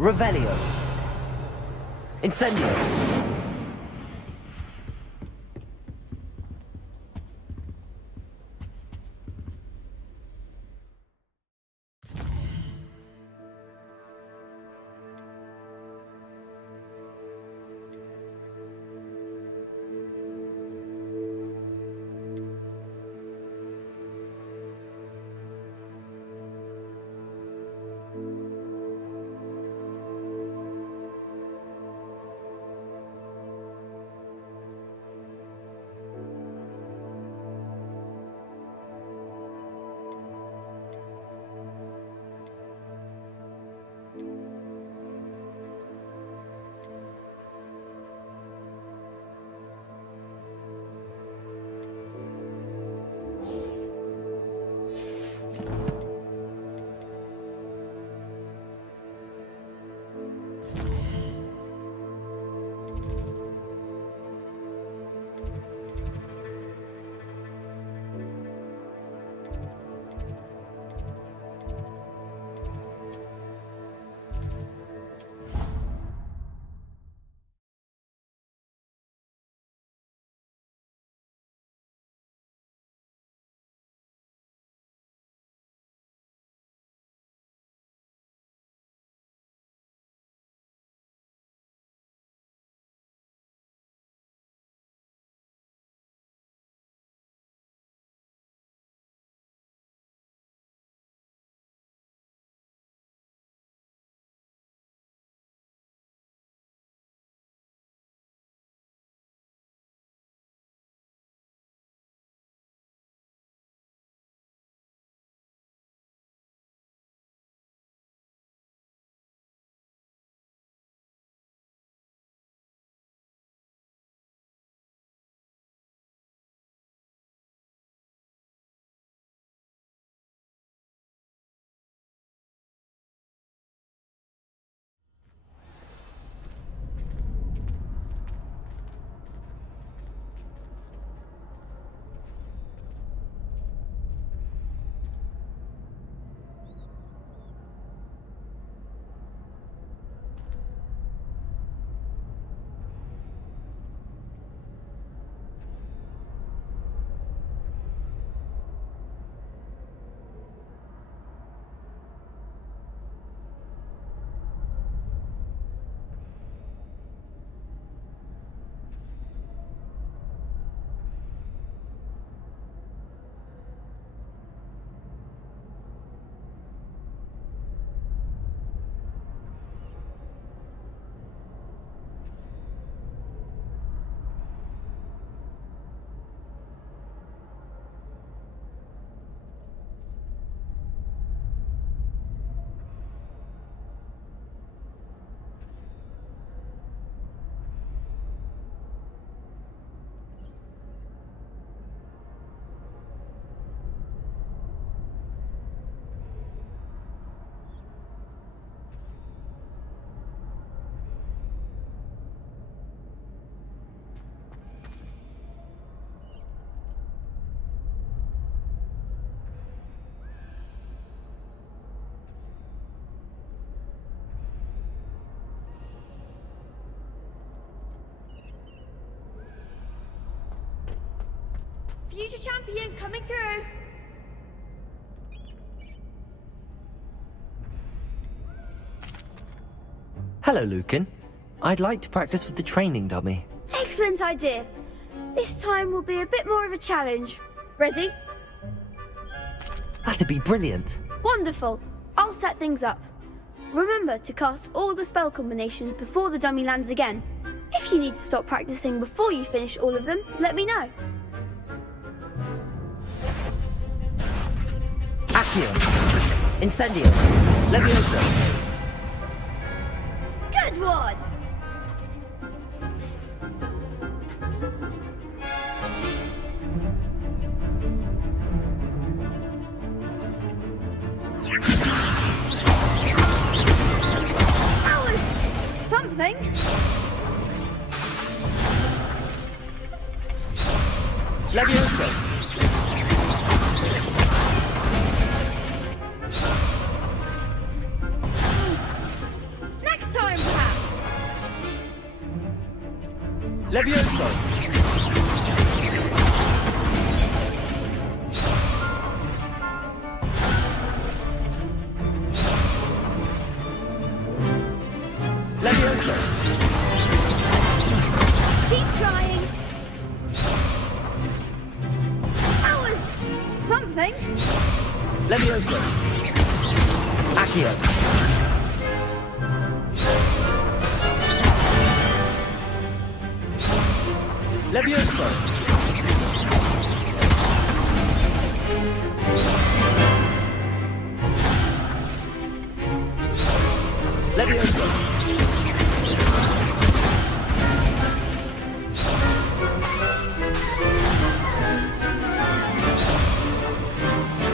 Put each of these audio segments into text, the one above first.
Revelio. Incendio. Future champion coming through. Hello, Lucan. I'd like to practice with the training dummy. Excellent idea. This time will be a bit more of a challenge. Ready? That'd be brilliant. Wonderful. I'll set things up. Remember to cast all the spell combinations before the dummy lands again. If you need to stop practicing before you finish all of them, let me know. Accio. Incendio. Leviosa. Good one! That was something. Leviosa. Levioso! Levioso! Keep trying. That was something. Levioso! Accio! Levioso! Levioso!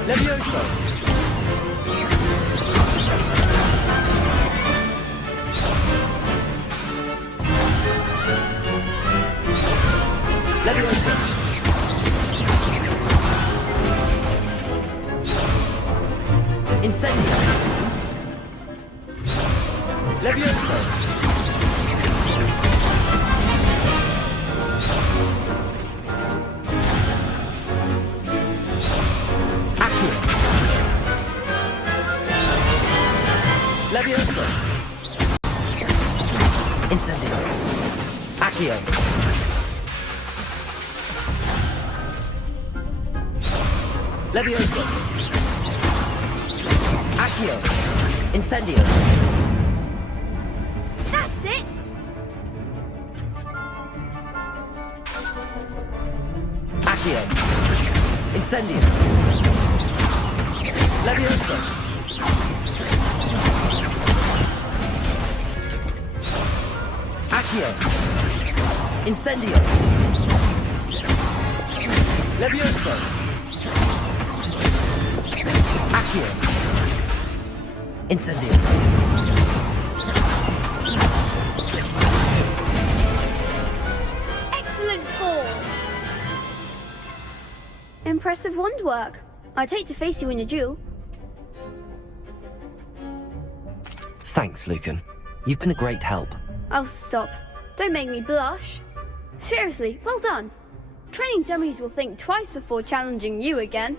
Levioso! Levioso! Incendio! Levioso! Accio! Levioso! Incendio! Accio! Levioso! Accio! Incendio! That's it. Accio! Incendio! Levioso! Accio! Incendio! Levioso! Accio! Incendio! Excellent form. Impressive wand work. I'd hate to face you in a duel. Thanks, Lucan. You've been a great help. Oh, stop. Don't make me blush. Seriously, well done. Training dummies will think twice before challenging you again.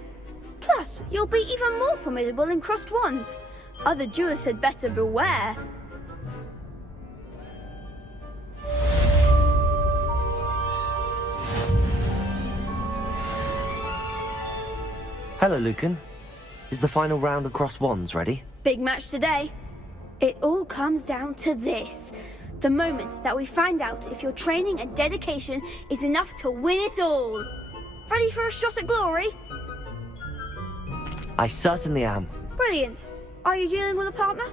Plus, you'll be even more formidable in crossed wands. Other duelists had better beware. Hello, Lucan. Is the final round of cross wands ready? Big match today. It all comes down to this. The moment that we find out if your training and dedication is enough to win it all. Ready for a shot at glory? I certainly am. Brilliant. Are you dealing with a partner?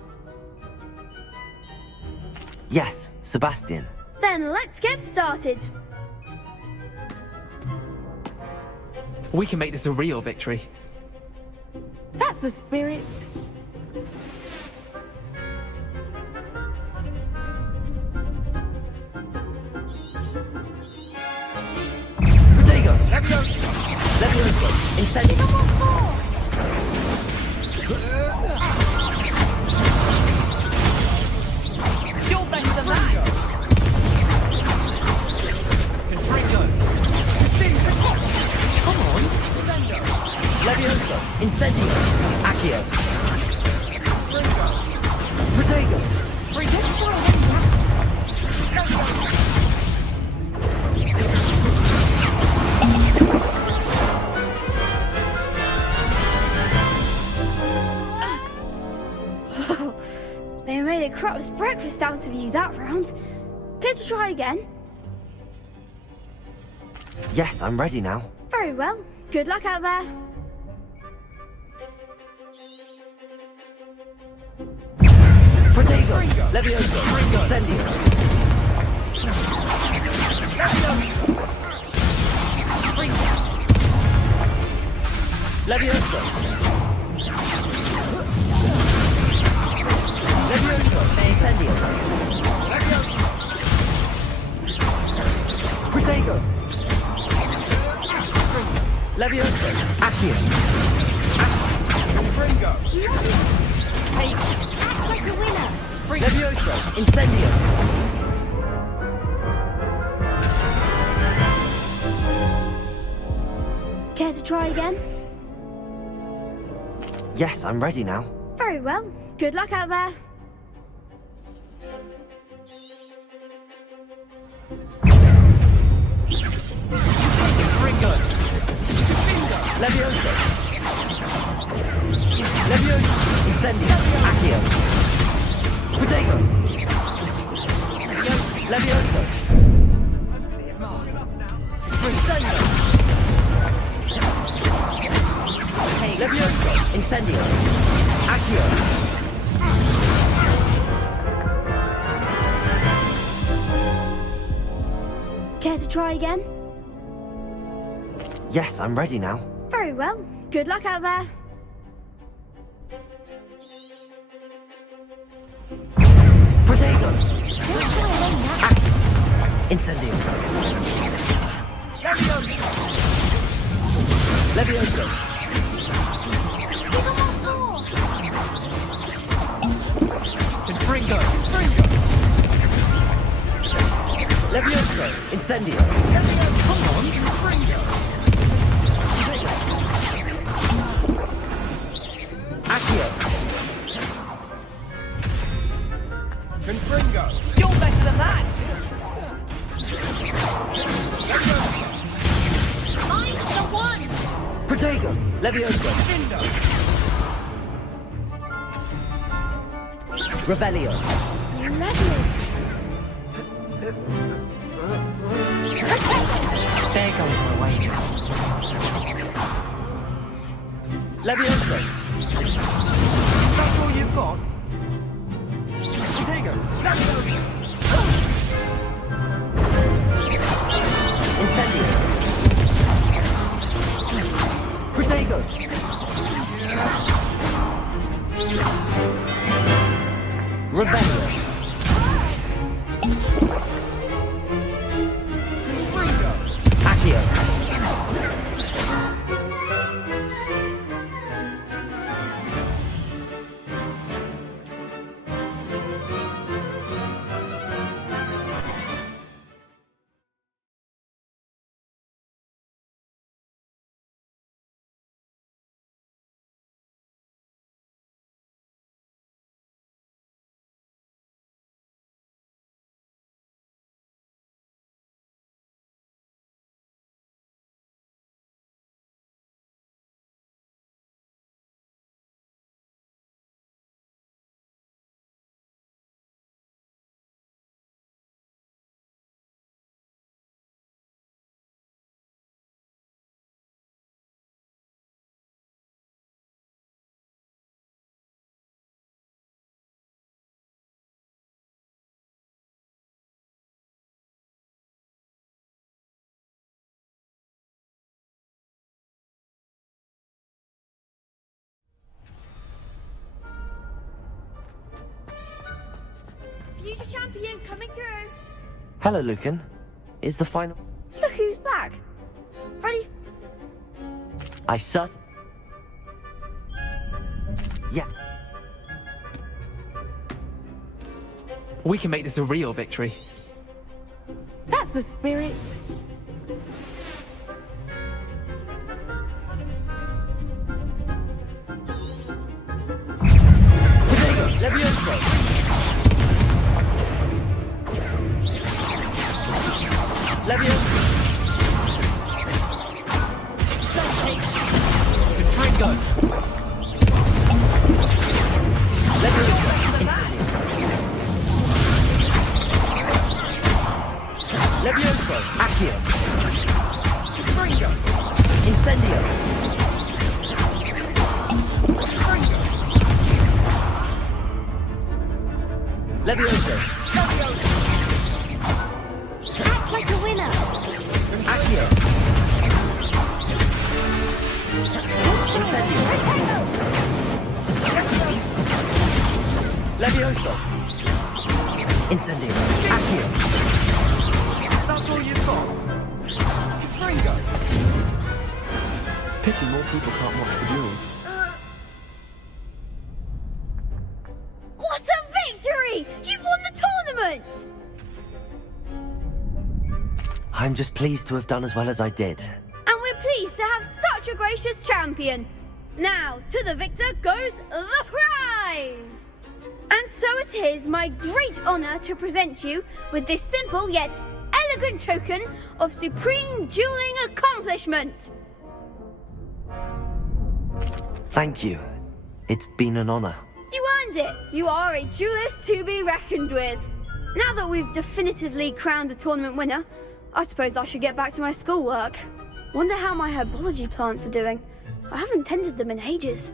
Yes, Sebastian. Then let's get started. We can make this a real victory. That's the spirit. Protego! Levioso! Incendio! You're better than that. Confringo! Come on. Levioso! Incendio! Accio! Protego! They made a crap's breakfast out of you that round. Care to try again? Yes, I'm ready now. Very well. Good luck out there. Protego! Levioso! Incendio! Levioso! Levioso! Incendio! Protego! Levioso! Accio! Act like a winner. Levioso! Incendio! Care to try again? Yes, I'm ready now. Very well. Good luck out there. Ringo! Levioso! Levioso! Incendio! Accio! Protego! Levioso! Crescendo! Levioso! Incendio! Accio! Care to try again? Yes, I'm ready now. Very well. Good luck out there. Protego! Incendio! Levioso! Ringo! Levioso! Incendio! Come on! Ringo! Accio! Confringo! You're better than that! I'm the one! Protego! Levioso! Findo! Revelio! There goes my wager. Levioso! That's all you've got? Protego! Incendio! Protego! Revelio! Accio! Future champion coming through. Hello, Lucan. Is the final... Look who's back. Ready? I sut... Yeah. We can make this a real victory. That's the spirit. Protego! Levioso! Levioso! Confringo! Levioso! Incendio! Levioso! Accio! Confringo! Incendio! Levioso! Act like a winner. Accio! Incendio! Levioso! Incendio! Accio! That's all you've got? Confringo! Pity more people can't watch the duels. What a victory! You've won the tournament! I'm just pleased to have done as well as I did. And we're pleased to have such a gracious champion. Now, to the victor goes the prize! And so it is my great honour to present you with this simple yet elegant token of supreme dueling accomplishment. Thank you. It's been an honor. You earned it. You are a duelist to be reckoned with. Now that we've definitively crowned the tournament winner, I suppose I should get back to my schoolwork. Wonder how my herbology plants are doing. I haven't tended them in ages.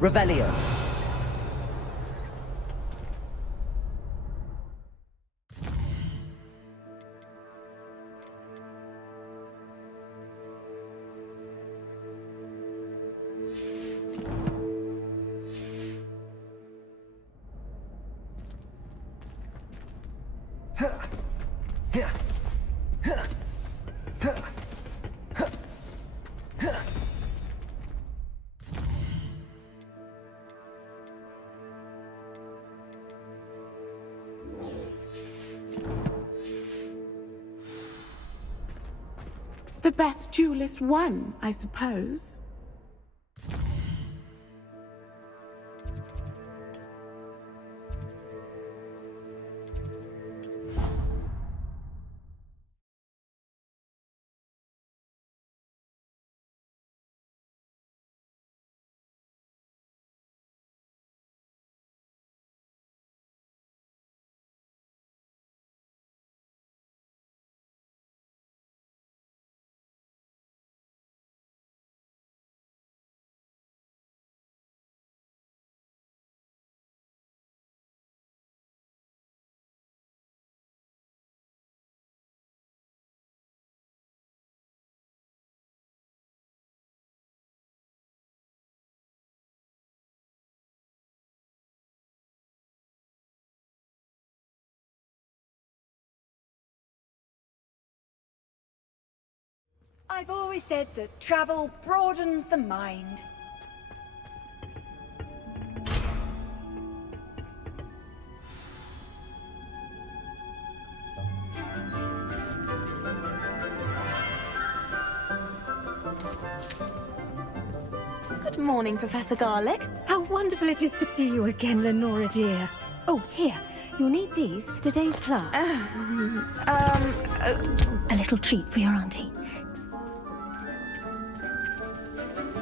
Revelio. The best duelist won, I suppose. I've always said that travel broadens the mind. Good morning, Professor Garlick. How wonderful it is to see you again, Lenora dear. Oh, here. You'll need these for today's class. A little treat for your auntie.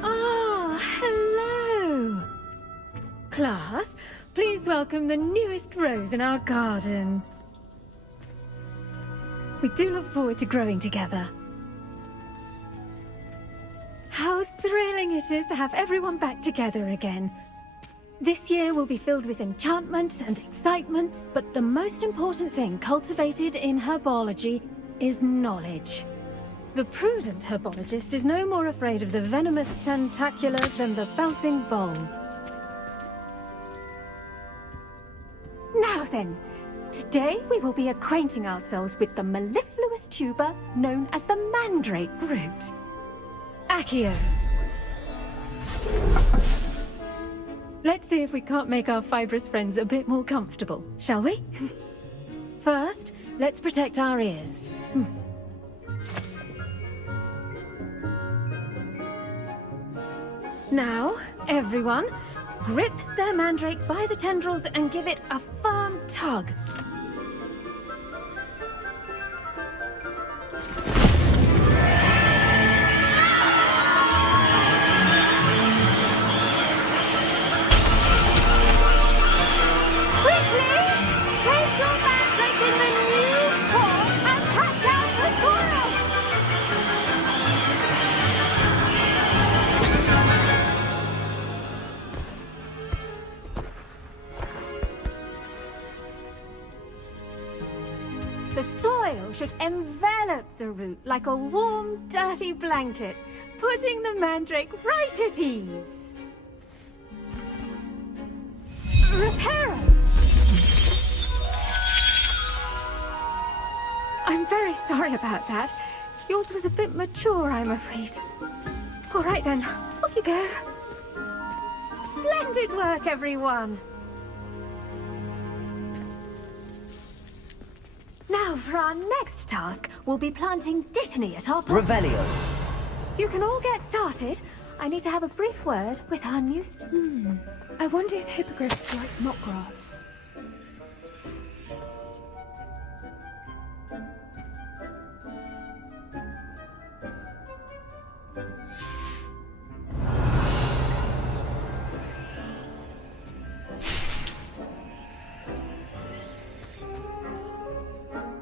Oh, hello. Class, please welcome the newest rose in our garden. We do look forward to growing together. How thrilling it is to have everyone back together again. This year will be filled with enchantment and excitement, but the most important thing cultivated in herbology is knowledge. The prudent herbologist is no more afraid of the venomous tentacula than the bouncing bulb. Now then, today we will be acquainting ourselves with the mellifluous tuber known as the mandrake root. Accio. Let's see if we can't make our fibrous friends a bit more comfortable, shall we? First, let's protect our ears. Now, everyone, grip their mandrake by the tendrils and give it a firm tug. The soil should envelop the root like a warm, dirty blanket, putting the mandrake right at ease. Reparo! I'm very sorry about that. Yours was a bit mature, I'm afraid. All right then, off Off you go. Splendid work, everyone. Now, for our next task, we'll be planting Dittany at our... Revelio. You can all get started. I need to have a brief word with our new... I wonder if hippogriffs like mock grass.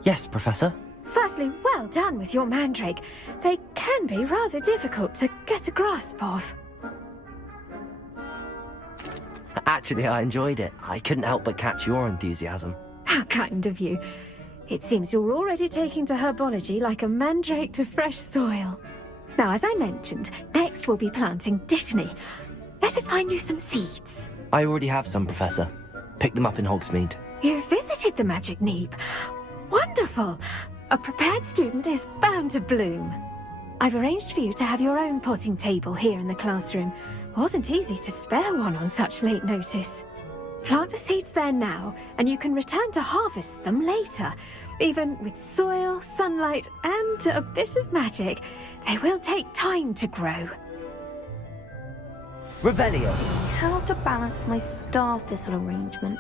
Yes, Professor. Firstly, well done with your mandrake. They can be rather difficult to get a grasp of. Actually, I enjoyed it. I couldn't help but catch your enthusiasm. How kind of you. It seems you're already taking to herbology like a mandrake to fresh soil. Now, as I mentioned, next we'll be planting Dittany. Let us find you some seeds. I already have some, Professor. Picked them up in Hogsmeade. You visited the Magic Neep. Wonderful! A prepared student is bound to bloom. I've arranged for you to have your own potting table here in the classroom. Wasn't easy to spare one on such late notice. Plant the seeds there now, and you can return to harvest them later. Even with soil, sunlight, and a bit of magic, they will take time to grow. Revelio. How to balance my star thistle arrangement.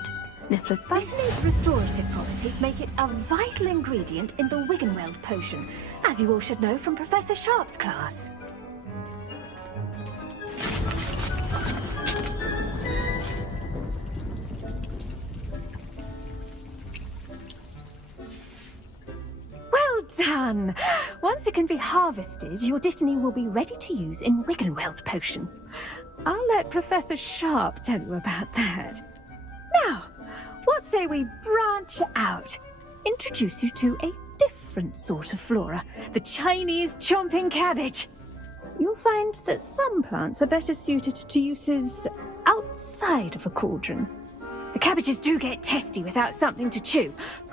Niffler's fine. Dittany's restorative properties make it a vital ingredient in the Wiggenweld potion, as you all should know from Professor Sharp's class. Well done! Once it can be harvested, your Dittany will be ready to use in Wiggenweld potion. I'll let Professor Sharp tell you about that. Now, what say we branch out? Introduce you to a different sort of flora, the Chinese chomping cabbage. You'll find that some plants are better suited to uses outside of a cauldron. The cabbages do get testy without something to chew.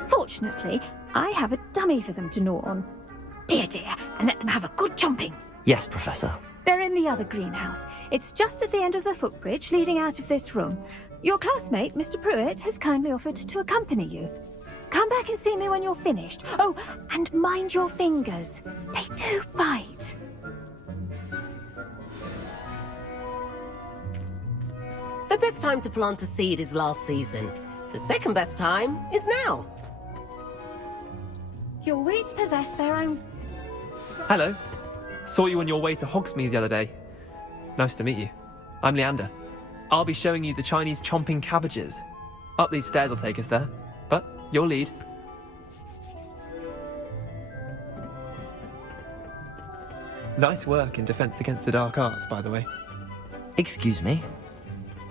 Fortunately, I have a dummy for them to gnaw on. Be a dear and let them have a good chomping. Yes, Professor. They're in the other greenhouse. It's just at the end of the footbridge leading out of this room. Your classmate, Mr. Pruitt, has kindly offered to accompany you. Come back and see me when you're finished. Oh, and mind your fingers. They do bite. The best time to plant a seed is last season. The second best time is now. Your weeds possess their own... Hello. Saw you on your way to Hogsmeade the other day. Nice to meet you. I'm Leander. I'll be showing you the Chinese chomping cabbages. Up these stairs will take us there, but you'll lead. Nice work in Defense Against the Dark Arts, by the way. Excuse me?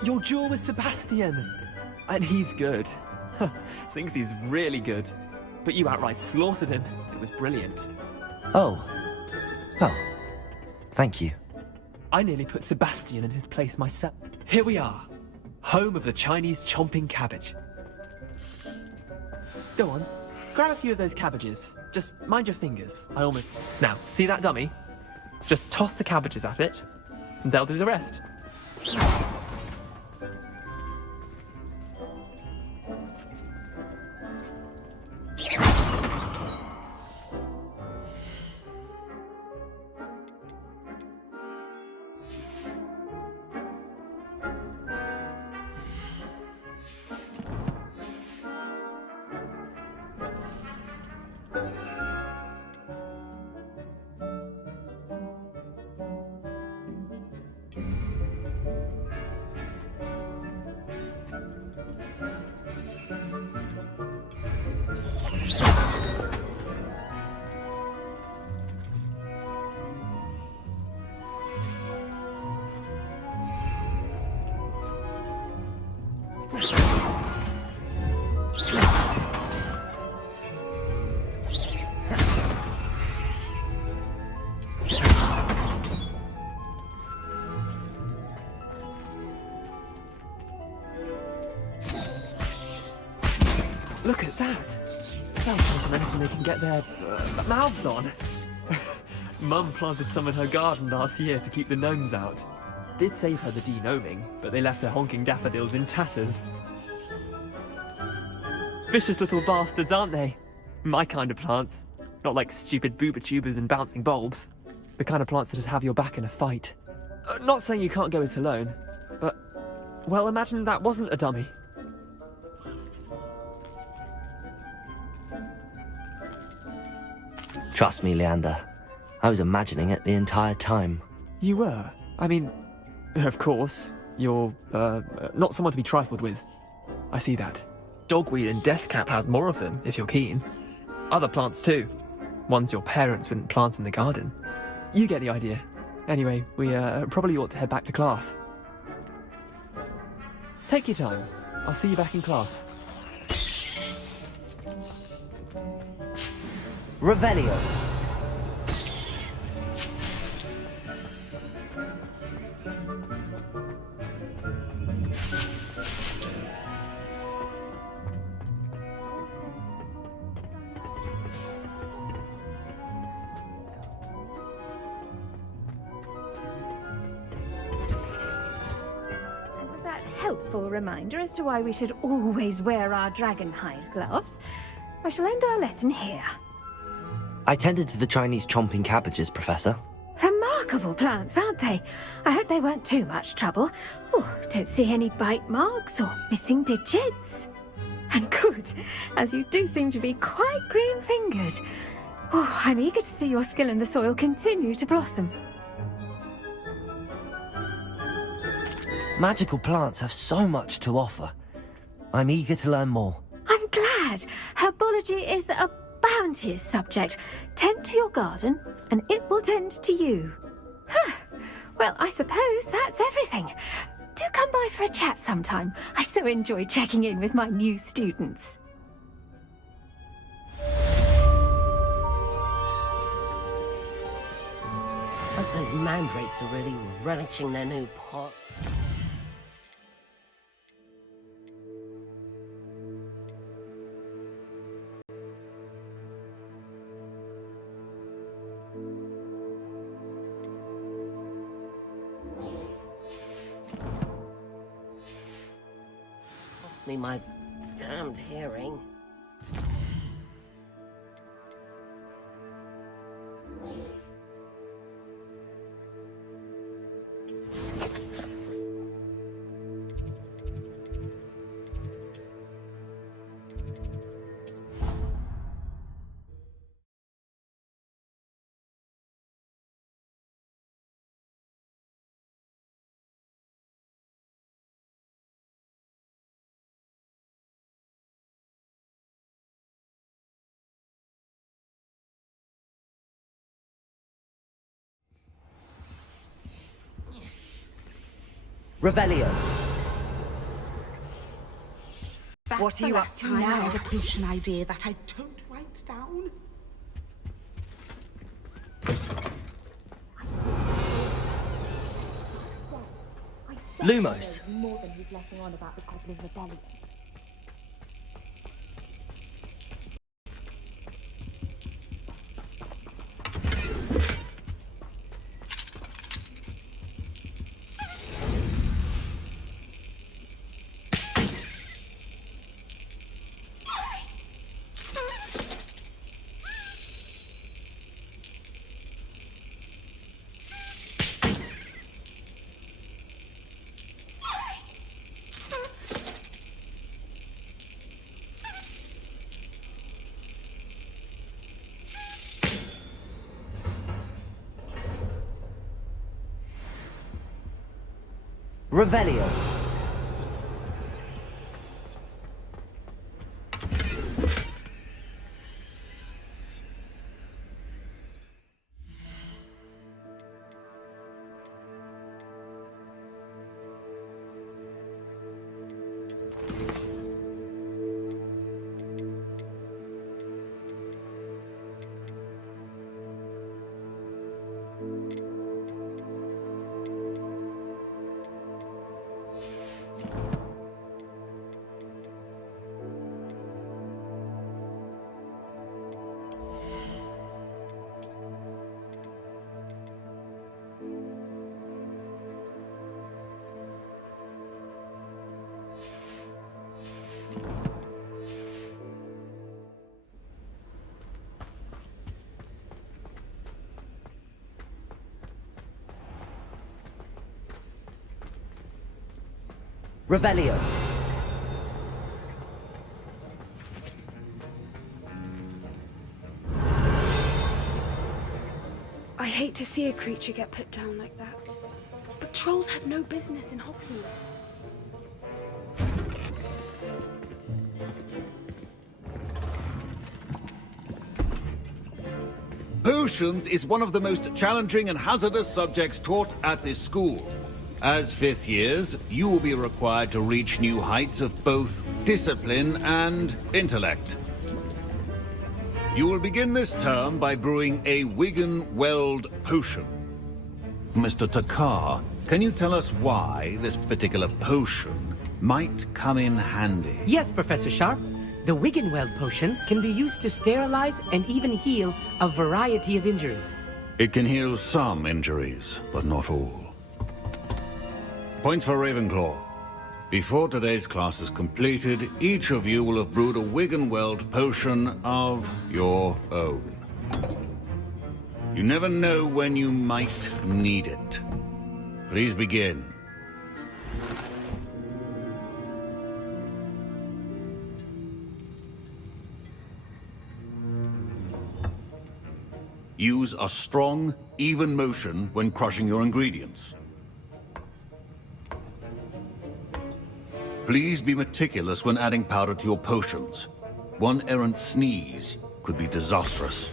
Your duel with Sebastian! And he's good. Thinks he's really good. But you outright slaughtered him. It was brilliant. Oh. Well, thank you. I nearly put Sebastian in his place myself. Here we are, home of the Chinese chomping cabbage. Go on, grab a few of those cabbages. Just mind your fingers. Now, see that dummy? Just toss the cabbages at it, and they'll do the rest. Look at that! They'll take anything they can get their mouths on. Mum planted some in her garden last year to keep the gnomes out. did save her the denoming, but they left her honking daffodils in tatters. Vicious little bastards, aren't they? My kind of plants. Not like stupid booba tubers and bouncing bulbs. The kind of plants that just have your back in a fight. Not saying you can't go it alone, but, well, imagine that wasn't a dummy. Trust me, Leander. I was imagining it the entire time. You were? I mean, of course, you're, not someone to be trifled with. I see that. Dogweed and deathcap has more of them, if you're keen. Other plants too. Ones your parents wouldn't plant in the garden. You get the idea. Anyway, we probably ought to head back to class. Take your time. I'll see you back in class. Revelio. Helpful reminder as to why we should always wear our dragon hide gloves. I shall end our lesson here. I tended to the Chinese chomping cabbages, Professor. Remarkable plants, aren't they? I hope they weren't too much trouble. Oh, don't see any bite marks or missing digits. And good, as you do seem to be quite green-fingered. Oh, I'm eager to see your skill in the soil continue to blossom. Magical plants have so much to offer. I'm eager to learn more. I'm glad. Herbology is a bounteous subject. Tend to your garden, and it will tend to you. Huh. Well, I suppose that's everything. Do come by for a chat sometime. I so enjoy checking in with my new students. But those mandrakes are really relishing their new pots. Cost me my damned hearing. Revelio. What are you up to now? I have a potion idea that I don't write down. Lumos. More than he's letting on about the Goblin Rebellion. Revelio. Revelio. I hate to see a creature get put down like that. But trolls have no business in Hogsmeade. Potions is one of the most challenging and hazardous subjects taught at this school. As fifth years, you will be required to reach new heights of both discipline and intellect. You will begin this term by brewing a Wigan-Weld potion. Mr. Takar, can you tell us why this particular potion might come in handy? Yes, Professor Sharp. The Wiggenweld potion can be used to sterilize and even heal a variety of injuries. It can heal some injuries, but not all. Points for Ravenclaw. Before today's class is completed, each of you will have brewed a Wiggenweld potion of your own. You never know when you might need it. Please begin. Use a strong, even motion when crushing your ingredients. Please be meticulous when adding powder to your potions. One errant sneeze could be disastrous.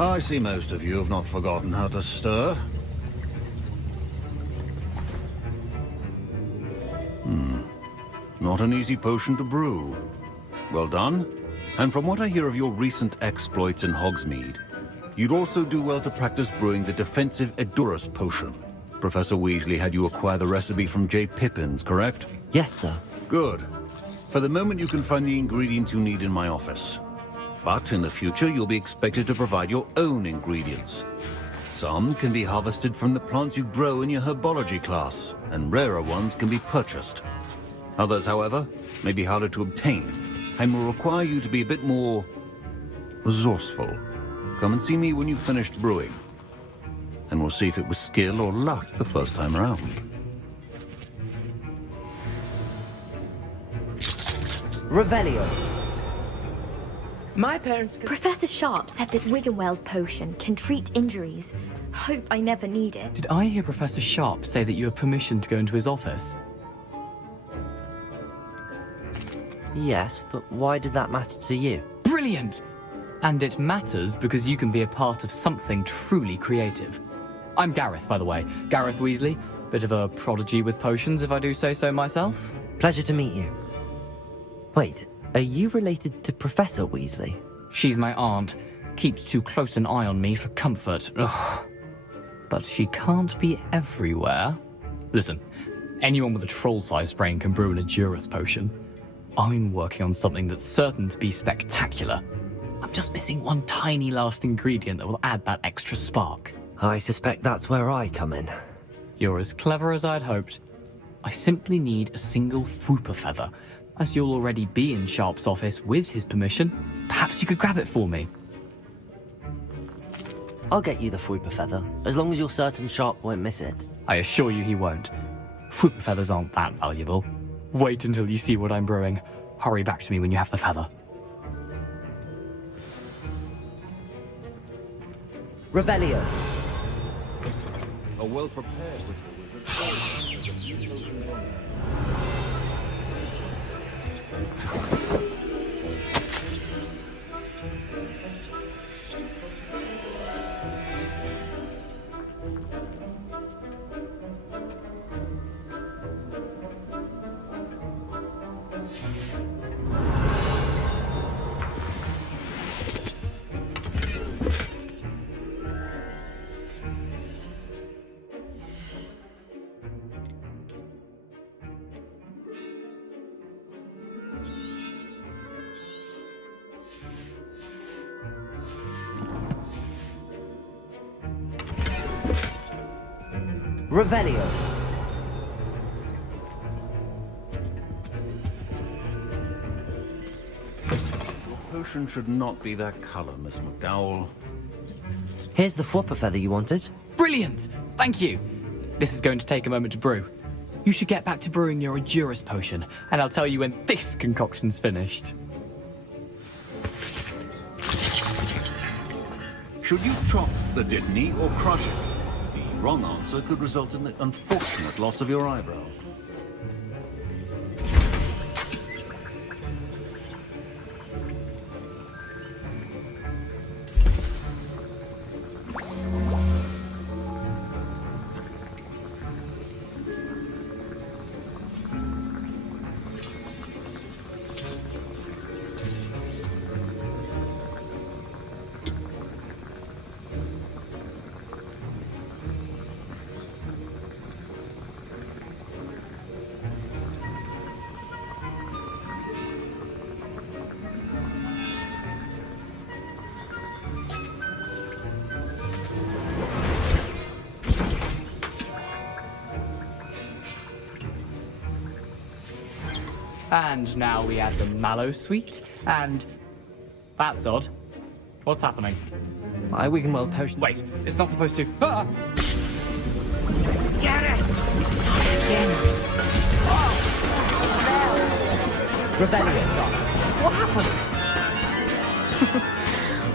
I see most of you have not forgotten how to stir. Not an easy potion to brew. Well done. And from what I hear of your recent exploits in Hogsmeade, you'd also do well to practice brewing the defensive Edurus potion. Professor Weasley had you acquire the recipe from J. Pippins, correct? Yes, sir. Good. For the moment, you can find the ingredients you need in my office. But in the future, you'll be expected to provide your own ingredients. Some can be harvested from the plants you grow in your herbology class, and rarer ones can be purchased. Others, however, may be harder to obtain, and will require you to be a bit more resourceful. Come and see me when you've finished brewing, and we'll see if it was skill or luck the first time around. Revelio. My parents... Professor Sharp said that Wiggenweld potion can treat injuries. Hope I never need it. Did I hear Professor Sharp say that you have permission to go into his office? Yes, but why does that matter to you? Brilliant! And it matters because you can be a part of something truly creative. I'm Gareth, by the way. Gareth Weasley. Bit of a prodigy with potions, if I do say so myself. Pleasure to meet you. Wait, are you related to Professor Weasley? She's my aunt. Keeps too close an eye on me for comfort. Ugh. But she can't be everywhere. Listen, anyone with a troll-sized brain can brew an Edurus potion. I'm working on something that's certain to be spectacular. I'm just missing one tiny last ingredient that will add that extra spark. I suspect that's where I come in. You're as clever as I'd hoped. I simply need a single Fwooper feather. As you'll already be in Sharp's office with his permission, perhaps you could grab it for me. I'll get you the Fwooper feather, as long as you're certain Sharp won't miss it. I assure you he won't. Fwooper feathers aren't that valuable. Wait until you see what I'm brewing. Hurry back to me when you have the feather. Revelio. A well-prepared Revelio. Your potion should not be that color, Miss McDowell. Here's the flopper feather you wanted. Brilliant! Thank you. This is going to take a moment to brew. You should get back to brewing your Endurus potion, and I'll tell you when this concoction's finished. Should you chop the Dittany or crush it? The wrong answer could result in the unfortunate loss of your eyebrow. And now we add the mallow sweet, and... That's odd. What's happening? My Wiggenweld potion. Wait, it's not supposed to... Ah! Get it! Revelio. What happened?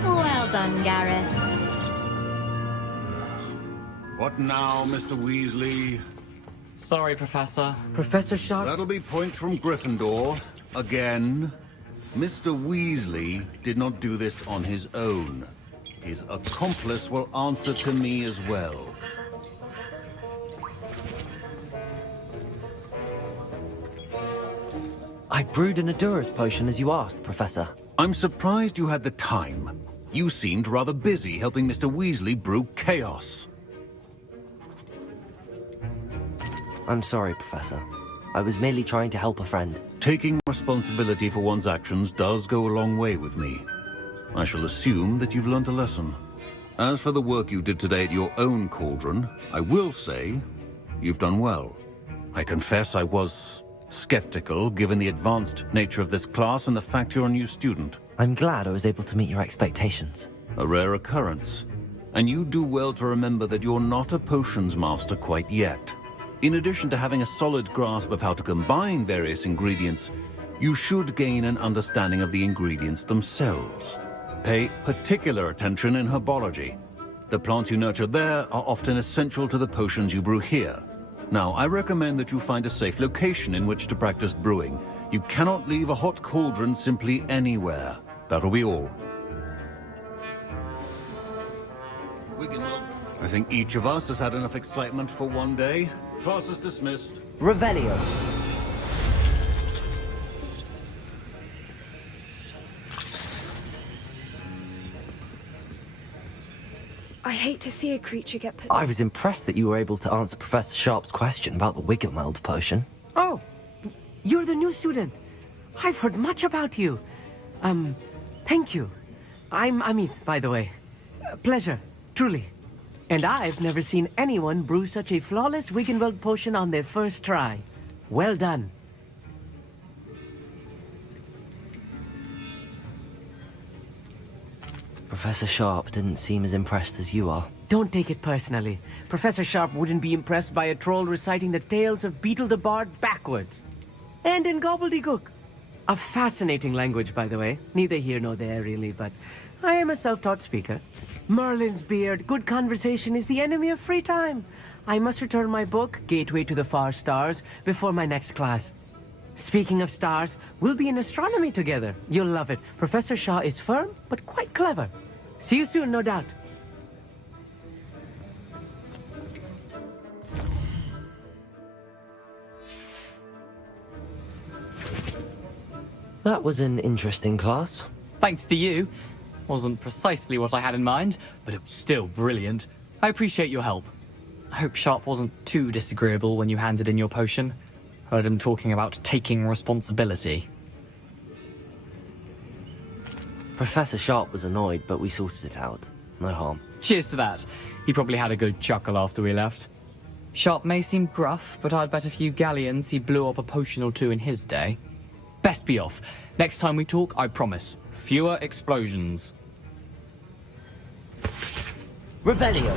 Well done, Gareth. What now, Mr. Weasley? Sorry, Professor. Professor Sharp. That'll be points from Gryffindor. Again. Mr. Weasley did not do this on his own. His accomplice will answer to me as well. I brewed an Endurus potion as you asked, Professor. I'm surprised you had the time. You seemed rather busy helping Mr. Weasley brew chaos. I'm sorry, Professor. I was merely trying to help a friend. Taking responsibility for one's actions does go a long way with me. I shall assume that you've learnt a lesson. As for the work you did today at your own cauldron, I will say you've done well. I confess I was skeptical, given the advanced nature of this class and the fact you're a new student. I'm glad I was able to meet your expectations. A rare occurrence. And you do well to remember that you're not a potions master quite yet. In addition to having a solid grasp of how to combine various ingredients, you should gain an understanding of the ingredients themselves. Pay particular attention in herbology. The plants you nurture there are often essential to the potions you brew here. Now, I recommend that you find a safe location in which to practice brewing. You cannot leave a hot cauldron simply anywhere. That'll be all. I think each of us has had enough excitement for one day. Class is dismissed. Revelio. I hate to see a creature get put... I was impressed that you were able to answer Professor Sharp's question about the Wiggenweld potion. Oh, you're the new student. I've heard much about you. Thank you. I'm Amit, by the way. Pleasure, truly. And I've never seen anyone brew such a flawless Wiggenweld potion on their first try. Well done. Professor Sharp didn't seem as impressed as you are. Don't take it personally. Professor Sharp wouldn't be impressed by a troll reciting the tales of Beetle the Bard backwards. And in gobbledygook. A fascinating language, by the way. Neither here nor there, really, but I am a self-taught speaker. Merlin's beard, good conversation is the enemy of free time. I must return my book, Gateway to the Far Stars, before my next class. Speaking of stars, we'll be in astronomy together. You'll love it. Professor Shaw is firm, but quite clever. See you soon, no doubt. That was an interesting class. Thanks to you. Wasn't precisely what I had in mind, but it was still brilliant. I appreciate your help. I hope Sharp wasn't too disagreeable when you handed in your potion. Heard him talking about taking responsibility. Professor Sharp was annoyed, but we sorted it out. No harm. Cheers to that. He probably had a good chuckle after we left. Sharp may seem gruff, but I'd bet a few galleons he blew up a potion or two in his day. Best be off. Next time we talk, I promise, fewer explosions. Revelio.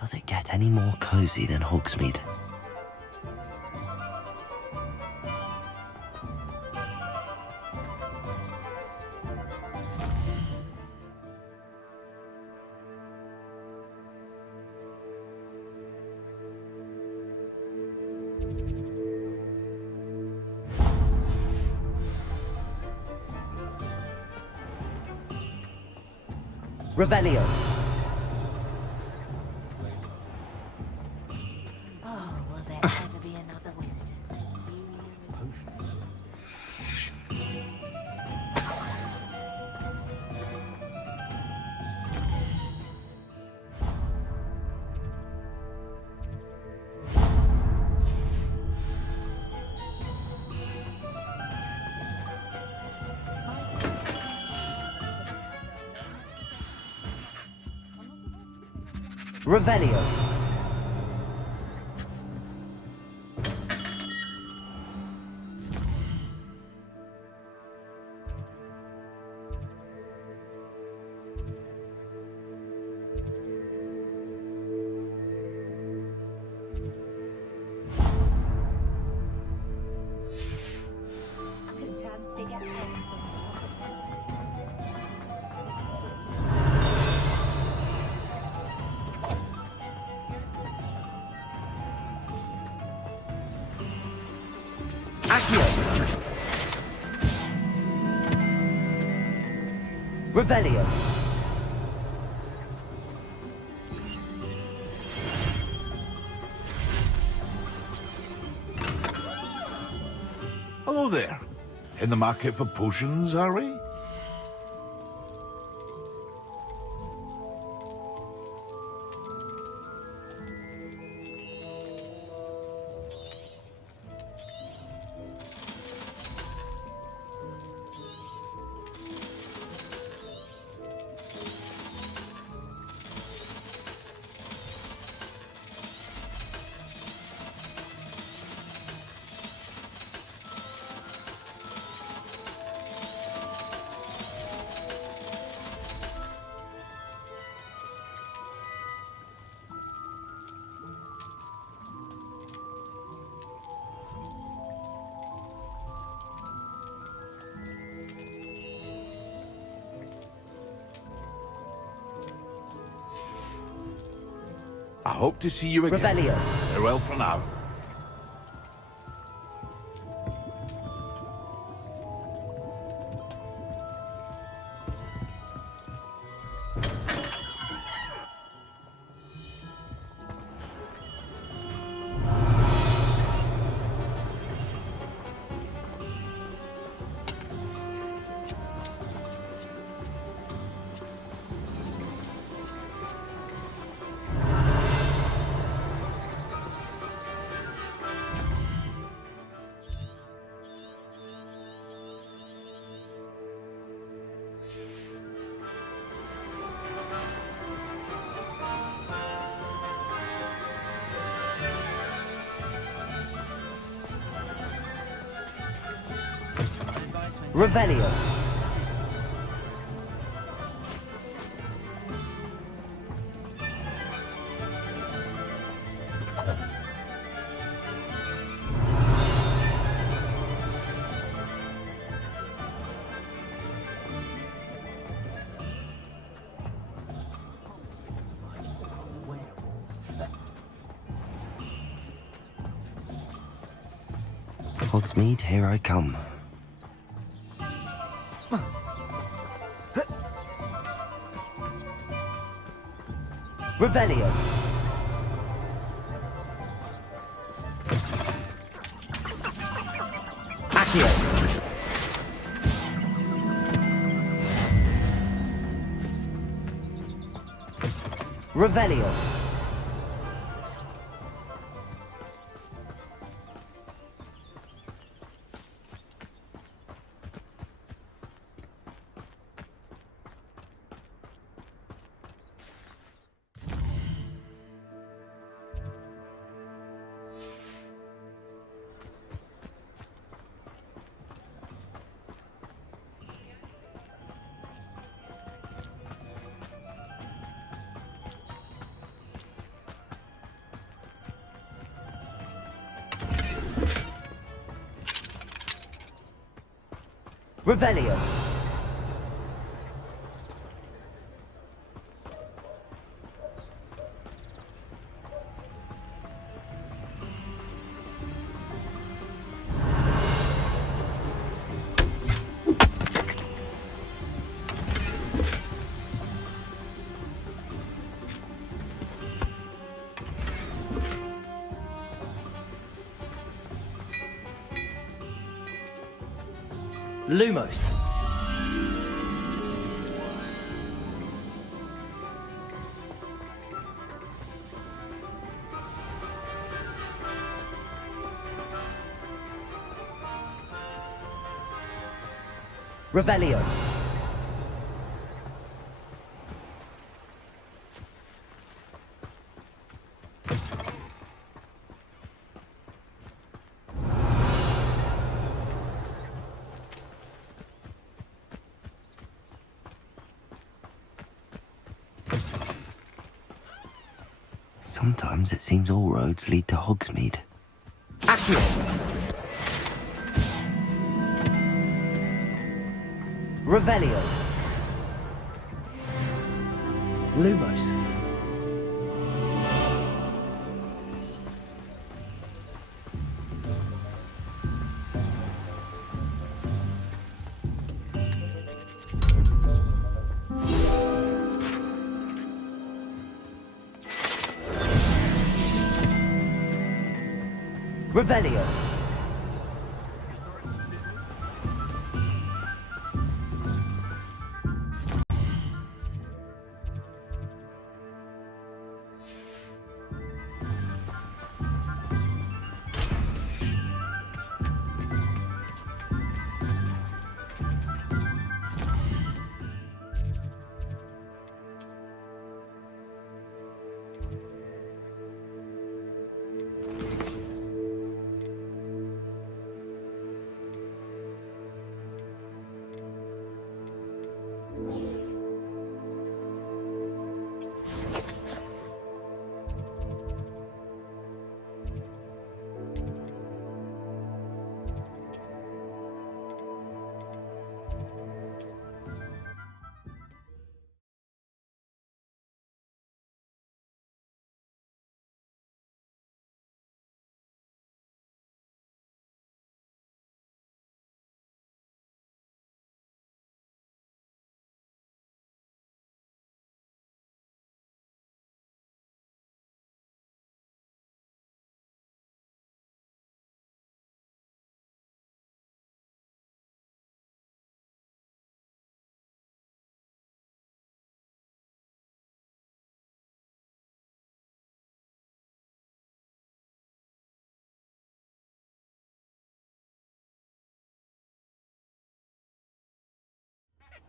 Does it get any more cozy than Hogsmeade? Revelio. Revelio. Revelio. Hello there. In the market for potions, are we? I hope to see you again. Revelio. Farewell for now. Revelio. Hogsmeade, here I come. Revelio. Accio. Revelio. Revelio. Lumos. Revelio. Sometimes it seems all roads lead to Hogsmeade. Accio. Revelio. Lumos. Revelio.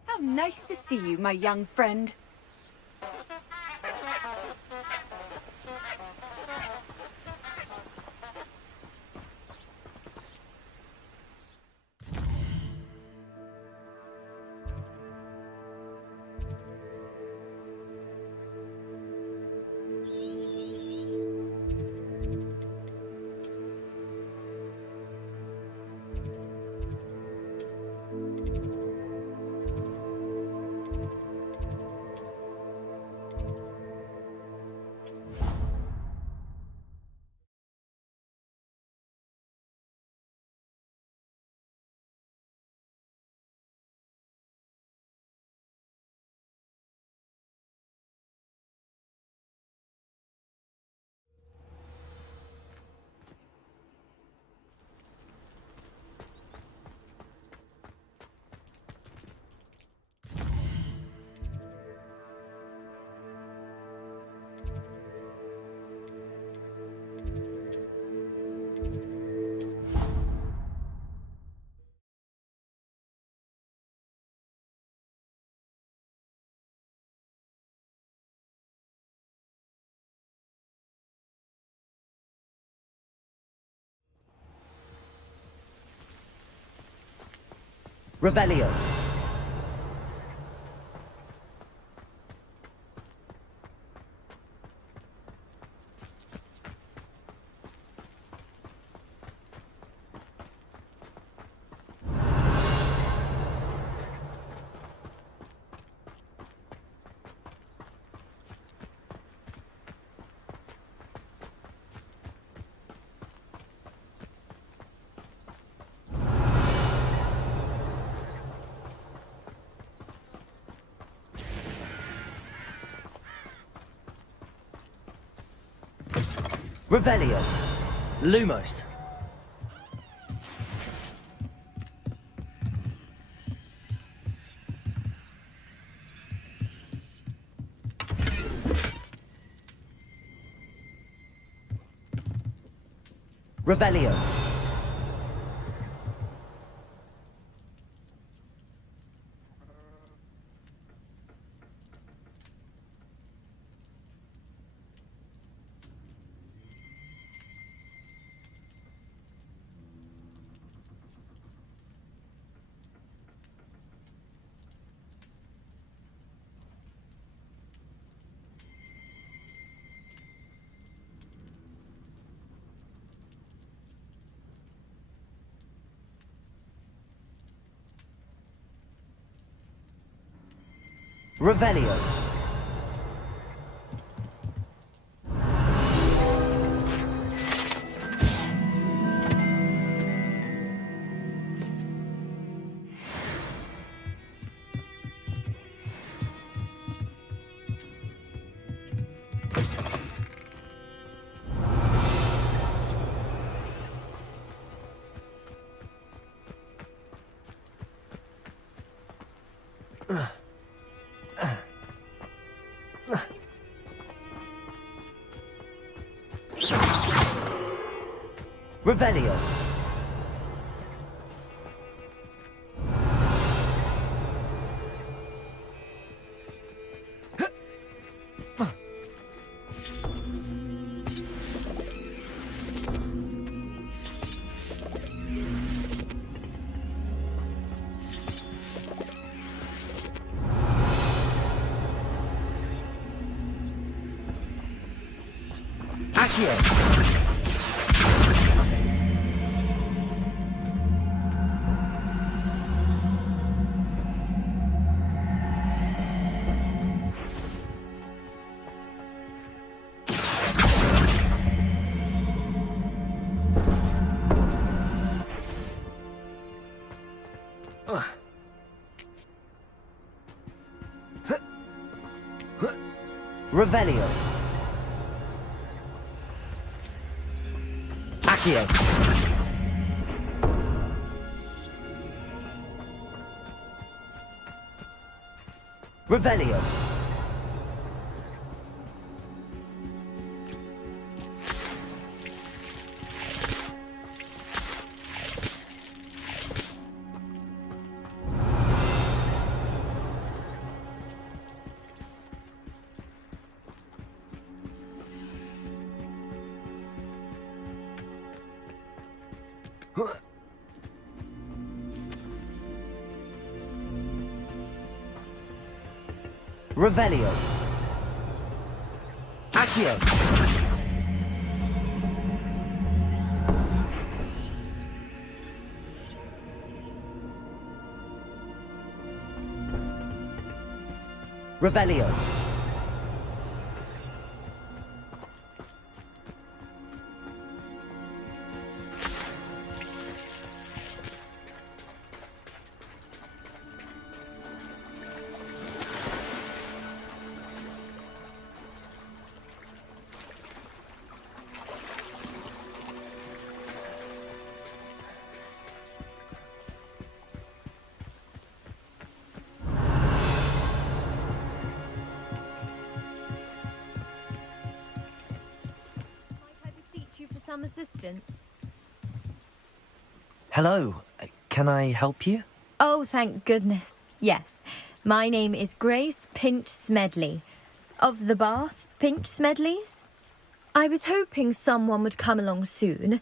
How nice to see you, my young friend. Revelio. Revelio. Lumos. Revelio. Revelio. Revelio. Accio. Revelio. Accio. Revelio. Revelio. Accio. Revelio. Some assistance. Hello. Can I help you? Oh, thank goodness. Yes. My name is Grace Pinch Smedley. Of the Bath Pinch Smedleys. I was hoping someone would come along soon.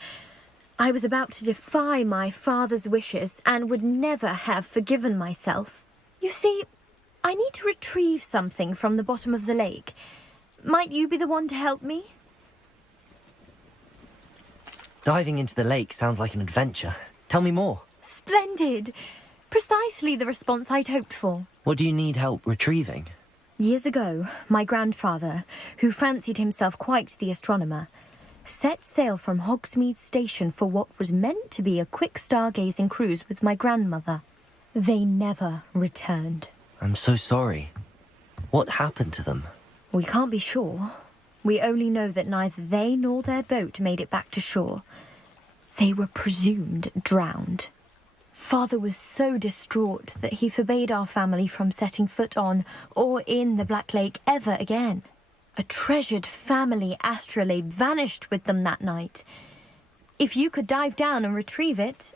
I was about to defy my father's wishes and would never have forgiven myself. You see, I need to retrieve something from the bottom of the lake. Might you be the one to help me? Diving into the lake sounds like an adventure. Tell me more. Splendid! Precisely the response I'd hoped for. What do you need help retrieving? Years ago, my grandfather, who fancied himself quite the astronomer, set sail from Hogsmeade Station for what was meant to be a quick stargazing cruise with my grandmother. They never returned. I'm so sorry. What happened to them? We can't be sure. We only know that neither they nor their boat made it back to shore. They were presumed drowned. Father was so distraught that he forbade our family from setting foot on or in the Black Lake ever again. A treasured family astrolabe vanished with them that night. If you could dive down and retrieve it,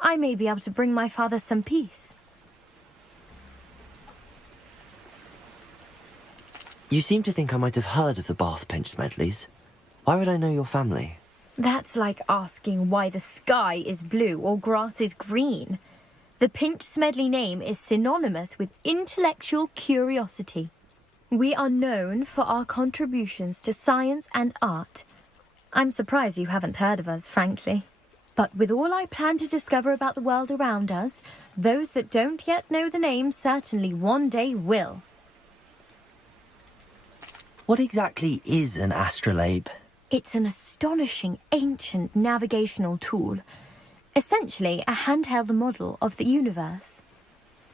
I may be able to bring my father some peace. You seem to think I might have heard of the Bath Pinch Smedleys. Why would I know your family? That's like asking why the sky is blue or grass is green. The Pinch Smedley name is synonymous with intellectual curiosity. We are known for our contributions to science and art. I'm surprised you haven't heard of us, frankly. But with all I plan to discover about the world around us, those that don't yet know the name certainly one day will. What exactly is an astrolabe? It's an astonishing ancient navigational tool, essentially a handheld model of the universe.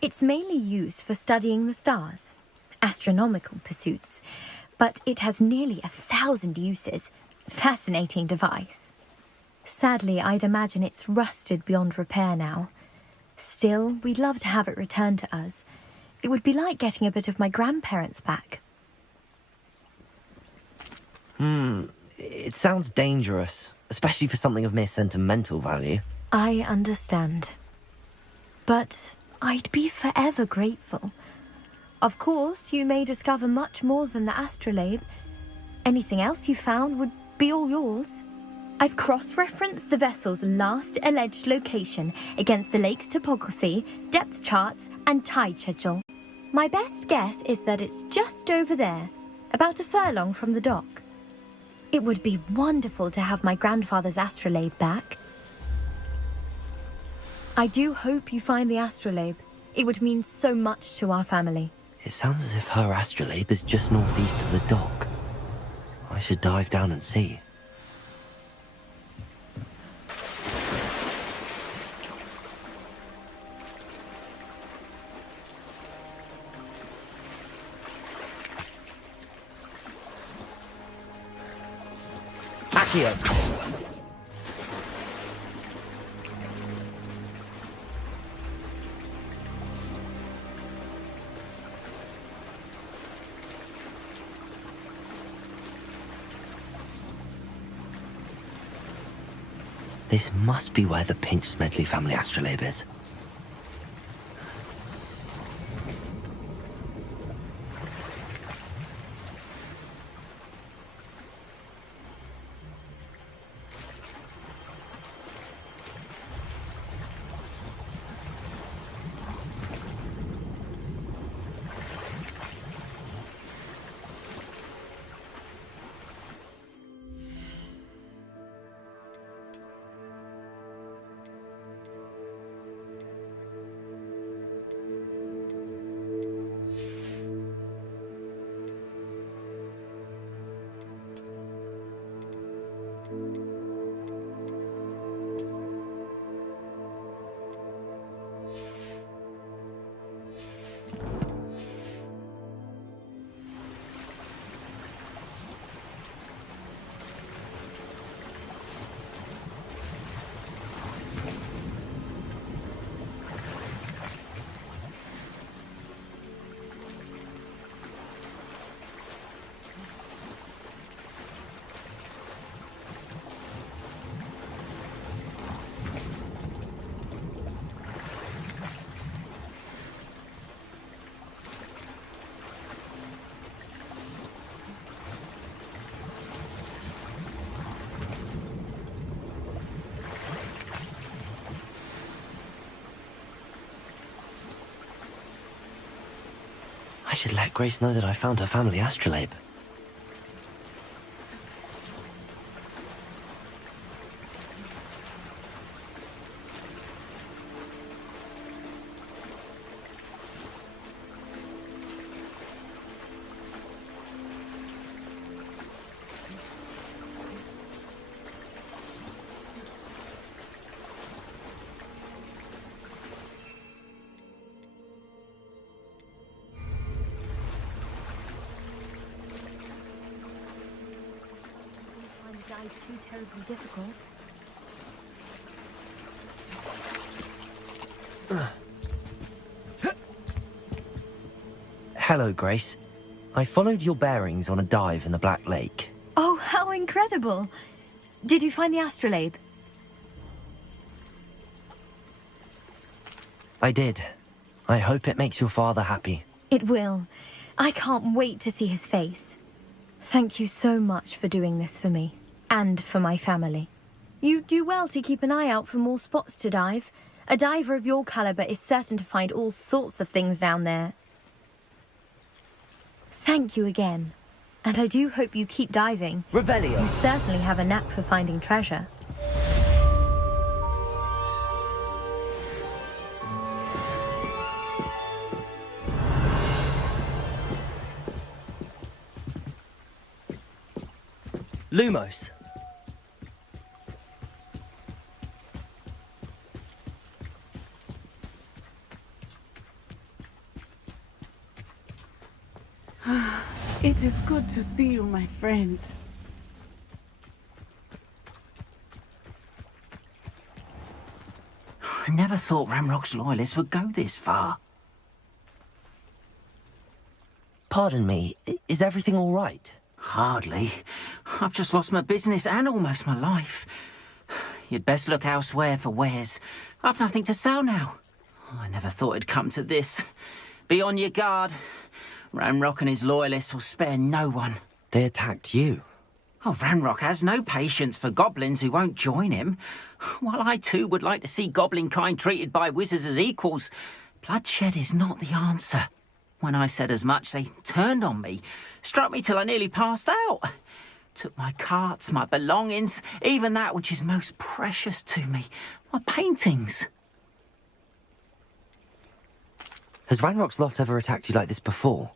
It's mainly used for studying the stars, astronomical pursuits, but it has nearly 1,000 uses. Fascinating device. Sadly, I'd imagine it's rusted beyond repair now. Still, we'd love to have it returned to us. It would be like getting a bit of my grandparents back. It sounds dangerous, especially for something of mere sentimental value. I understand. But I'd be forever grateful. Of course, you may discover much more than the astrolabe. Anything else you found would be all yours. I've cross-referenced the vessel's last alleged location against the lake's topography, depth charts, and tide schedule. My best guess is that it's just over there, about a furlong from the dock. It would be wonderful to have my grandfather's astrolabe back. I do hope you find the astrolabe. It would mean so much to our family. It sounds as if her astrolabe is just northeast of the dock. I should dive down and see. Accio! This must be where the Pinch Smedley family astrolabe is. I should let Grace know that I found her family astrolabe. Too terribly difficult. Hello, Grace. I followed your bearings on a dive in the Black Lake. Oh, how incredible! Did you find the astrolabe? I did. I hope it makes your father happy. It will. I can't wait to see his face. Thank you so much for doing this for me. And for my family. You do well to keep an eye out for more spots to dive. A diver of your caliber is certain to find all sorts of things down there. Thank you again. And I do hope you keep diving. Revelio. You certainly have a knack for finding treasure. Lumos. It is good to see you, my friend. I never thought Ramrock's loyalists would go this far. Pardon me, is everything all right? Hardly. I've just lost my business and almost my life. You'd best look elsewhere for wares. I've nothing to sell now. I never thought it'd come to this. Be on your guard. Ranrock and his loyalists will spare no one. They attacked you. Oh, Ranrock has no patience for goblins who won't join him. While I too would like to see goblin kind treated by wizards as equals, bloodshed is not the answer. When I said as much, they turned on me, struck me till I nearly passed out. Took my carts, my belongings, even that which is most precious to me, my paintings. Has Ranrock's lot ever attacked you like this before?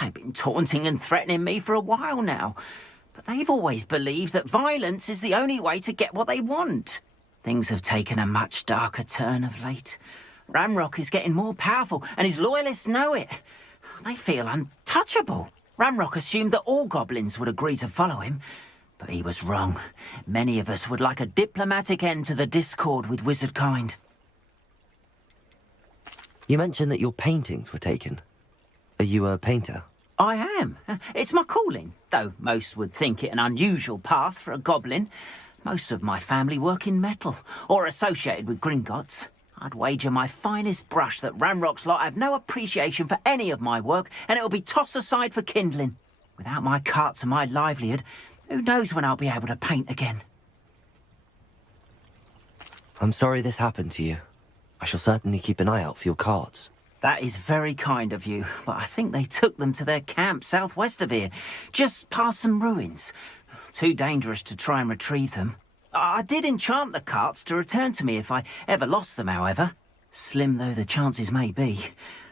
They've been taunting and threatening me for a while now, but they've always believed that violence is the only way to get what they want. Things have taken a much darker turn of late. Ranrock is getting more powerful, and his loyalists know it. They feel untouchable. Ranrock assumed that all goblins would agree to follow him, but he was wrong. Many of us would like a diplomatic end to the discord with wizard kind. You mentioned that your paintings were taken. Are you a painter? I am. It's my calling, though most would think it an unusual path for a goblin. Most of my family work in metal, or associated with Gringotts. I'd wager my finest brush that Ranrock's lot have no appreciation for any of my work, and it'll be tossed aside for kindling. Without my carts and my livelihood, who knows when I'll be able to paint again? I'm sorry this happened to you. I shall certainly keep an eye out for your carts. That is very kind of you, but I think they took them to their camp southwest of here, just past some ruins. Too dangerous to try and retrieve them. I did enchant the carts to return to me if I ever lost them, however. Slim though the chances may be,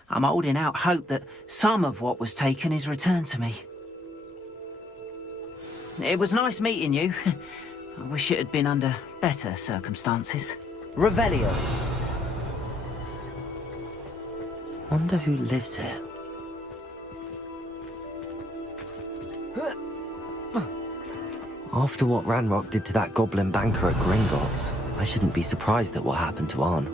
I'm holding out hope that some of what was taken is returned to me. It was nice meeting you. I wish it had been under better circumstances. Revelio. Wonder who lives here. After what Ranrock did to that goblin banker at Gringotts, I shouldn't be surprised at what happened to Arn.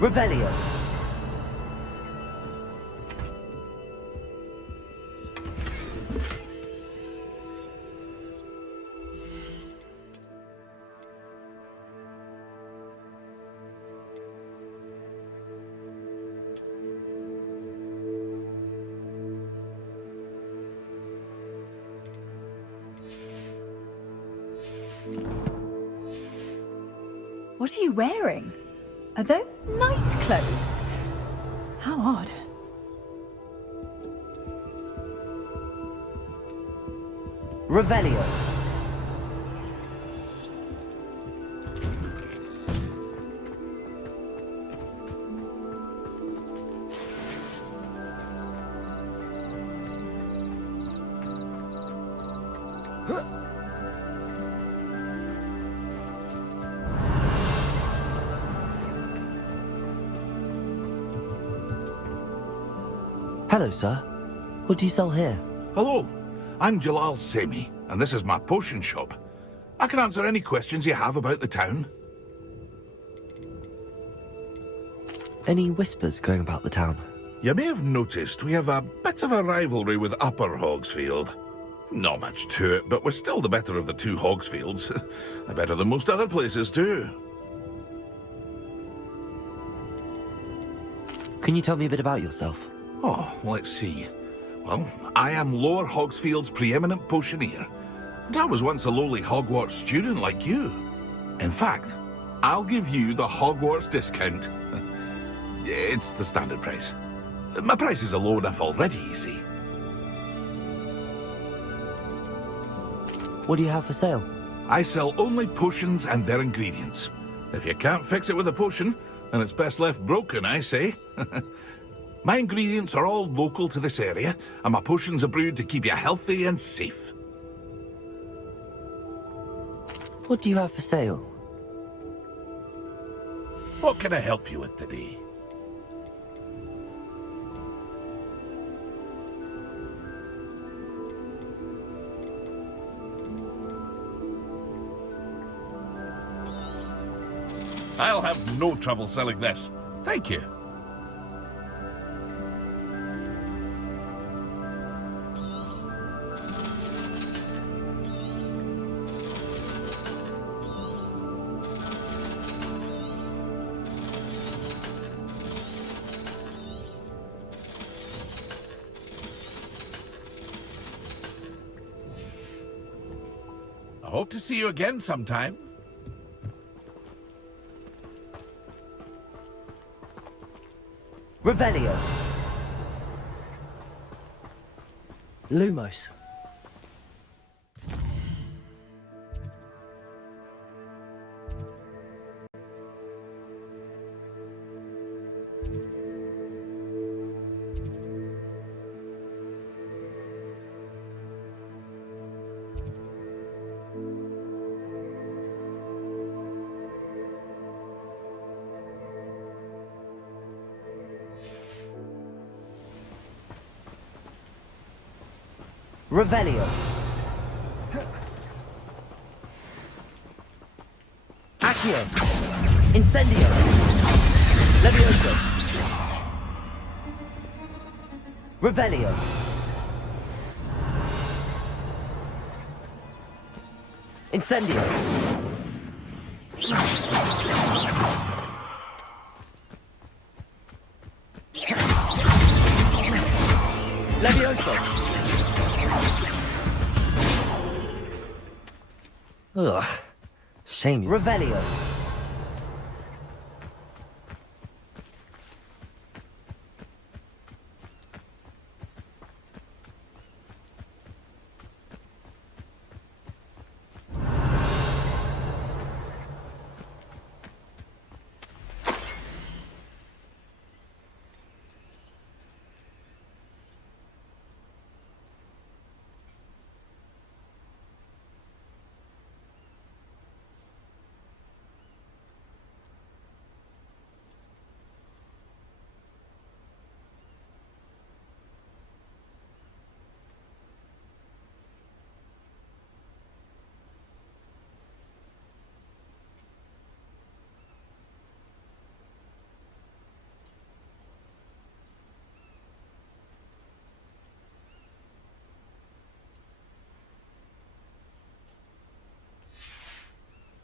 Revelio. What are you wearing? Are those night clothes? How odd. Revelio. Hello, sir. What do you sell here? Hello, I'm Jalal Semi, and this is my potion shop. I can answer any questions you have about the town. Any whispers going about the town? You may have noticed we have a bit of a rivalry with Upper Hogsfield. Not much to it, but we're still the better of the two Hogsfields. Better than most other places, too. Can you tell me a bit about yourself? Oh, let's see. Well, I am Lower Hogsfield's preeminent potioneer. But I was once a lowly Hogwarts student like you. In fact, I'll give you the Hogwarts discount. It's the standard price. My prices are low enough already, you see. What do you have for sale? I sell only potions and their ingredients. If you can't fix it with a potion, then it's best left broken, I say. My ingredients are all local to this area, and my potions are brewed to keep you healthy and safe. What do you have for sale? What can I help you with today? I'll have no trouble selling this. Thank you. I hope to see you again sometime. Revelio. Lumos. Revelio. Accio. Incendio. Levioso. Revelio. Incendio. Levioso. Ugh. Shame you. Revelio.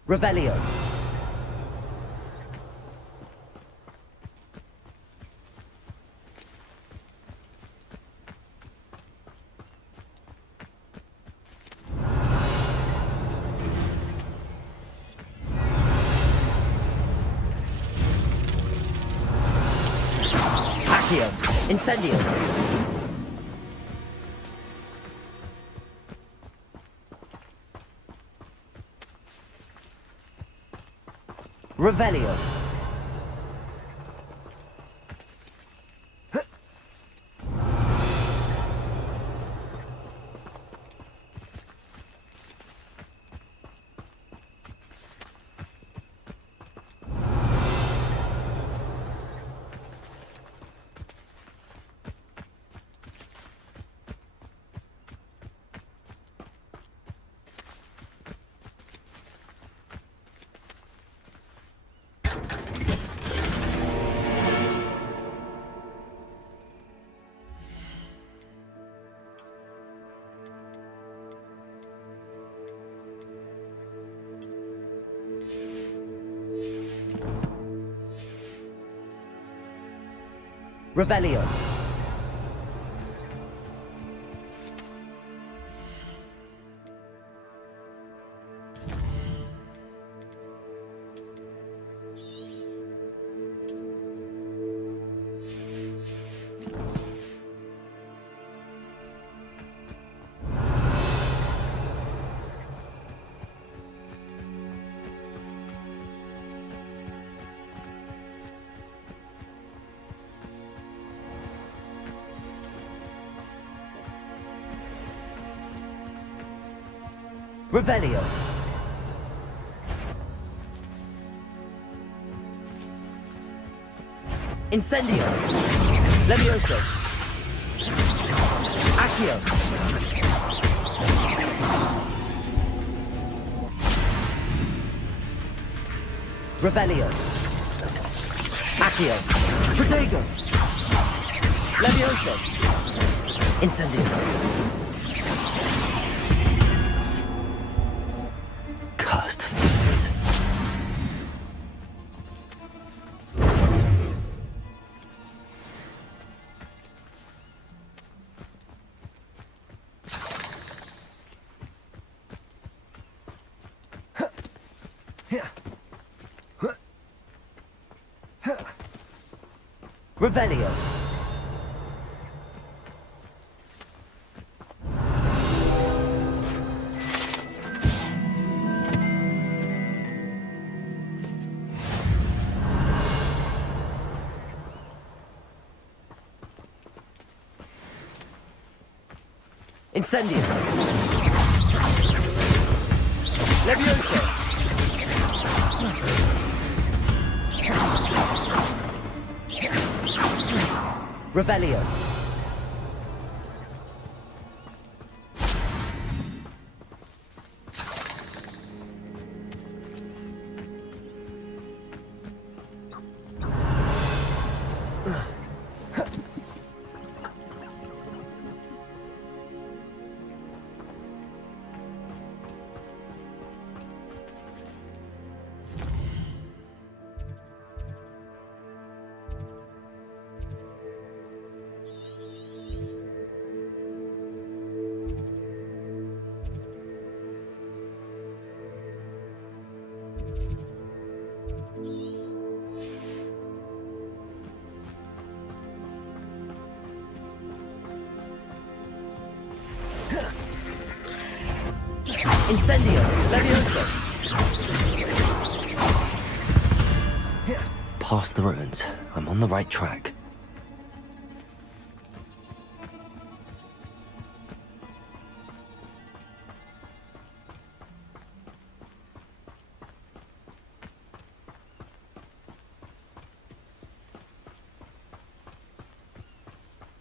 Revelio. Accio. Incendio. Revelio. Revelio. Revelio. Incendio. Levioso. Accio. Revelio. Accio. Protego. Levioso. Incendio. Cursed fingers. Revelio. Incendio. Levioso. Revelio. Incendio. Levioso. Past the ruins. I'm on the right track.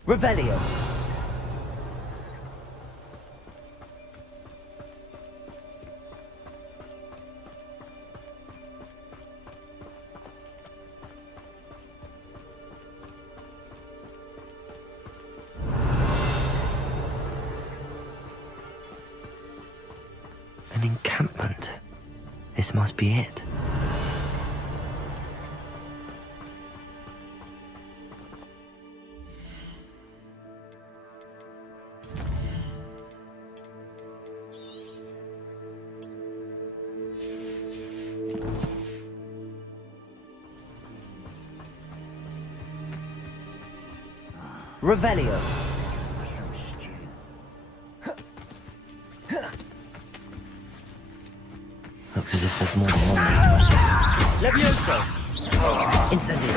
Revelio. An encampment. This must be it. Revelio. Looks as if there's more than one way to it. Levioso. Incendio.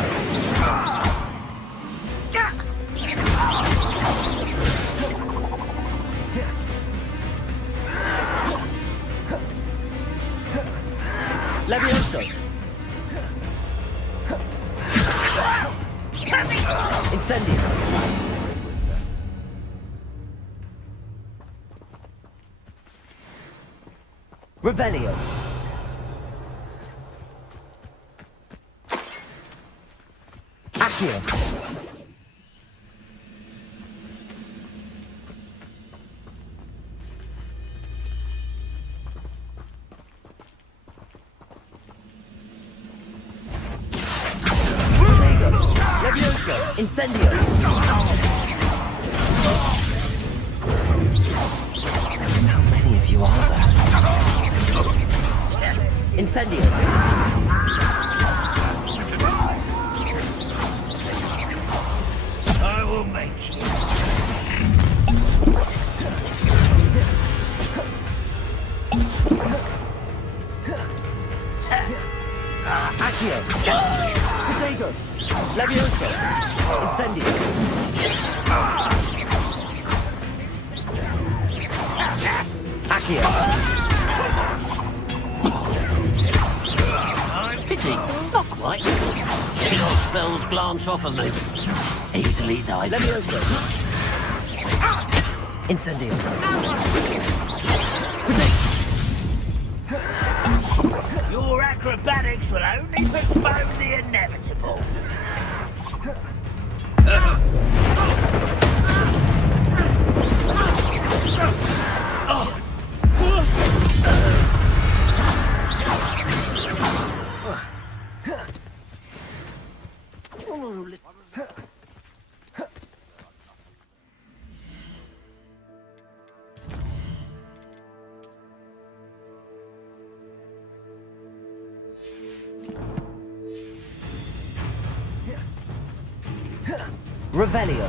Levioso. Incendio. Revelio. Accio. Levioso. Incendio. How many of you are there? Incendio. I will make you. Accio. Potato. Levioso. Incendio. Accio. Pity, not quite. Your spells glance off of me. Easily died. Levioso. Incendio. Your acrobatics will only postpone the inevitable. Revelio.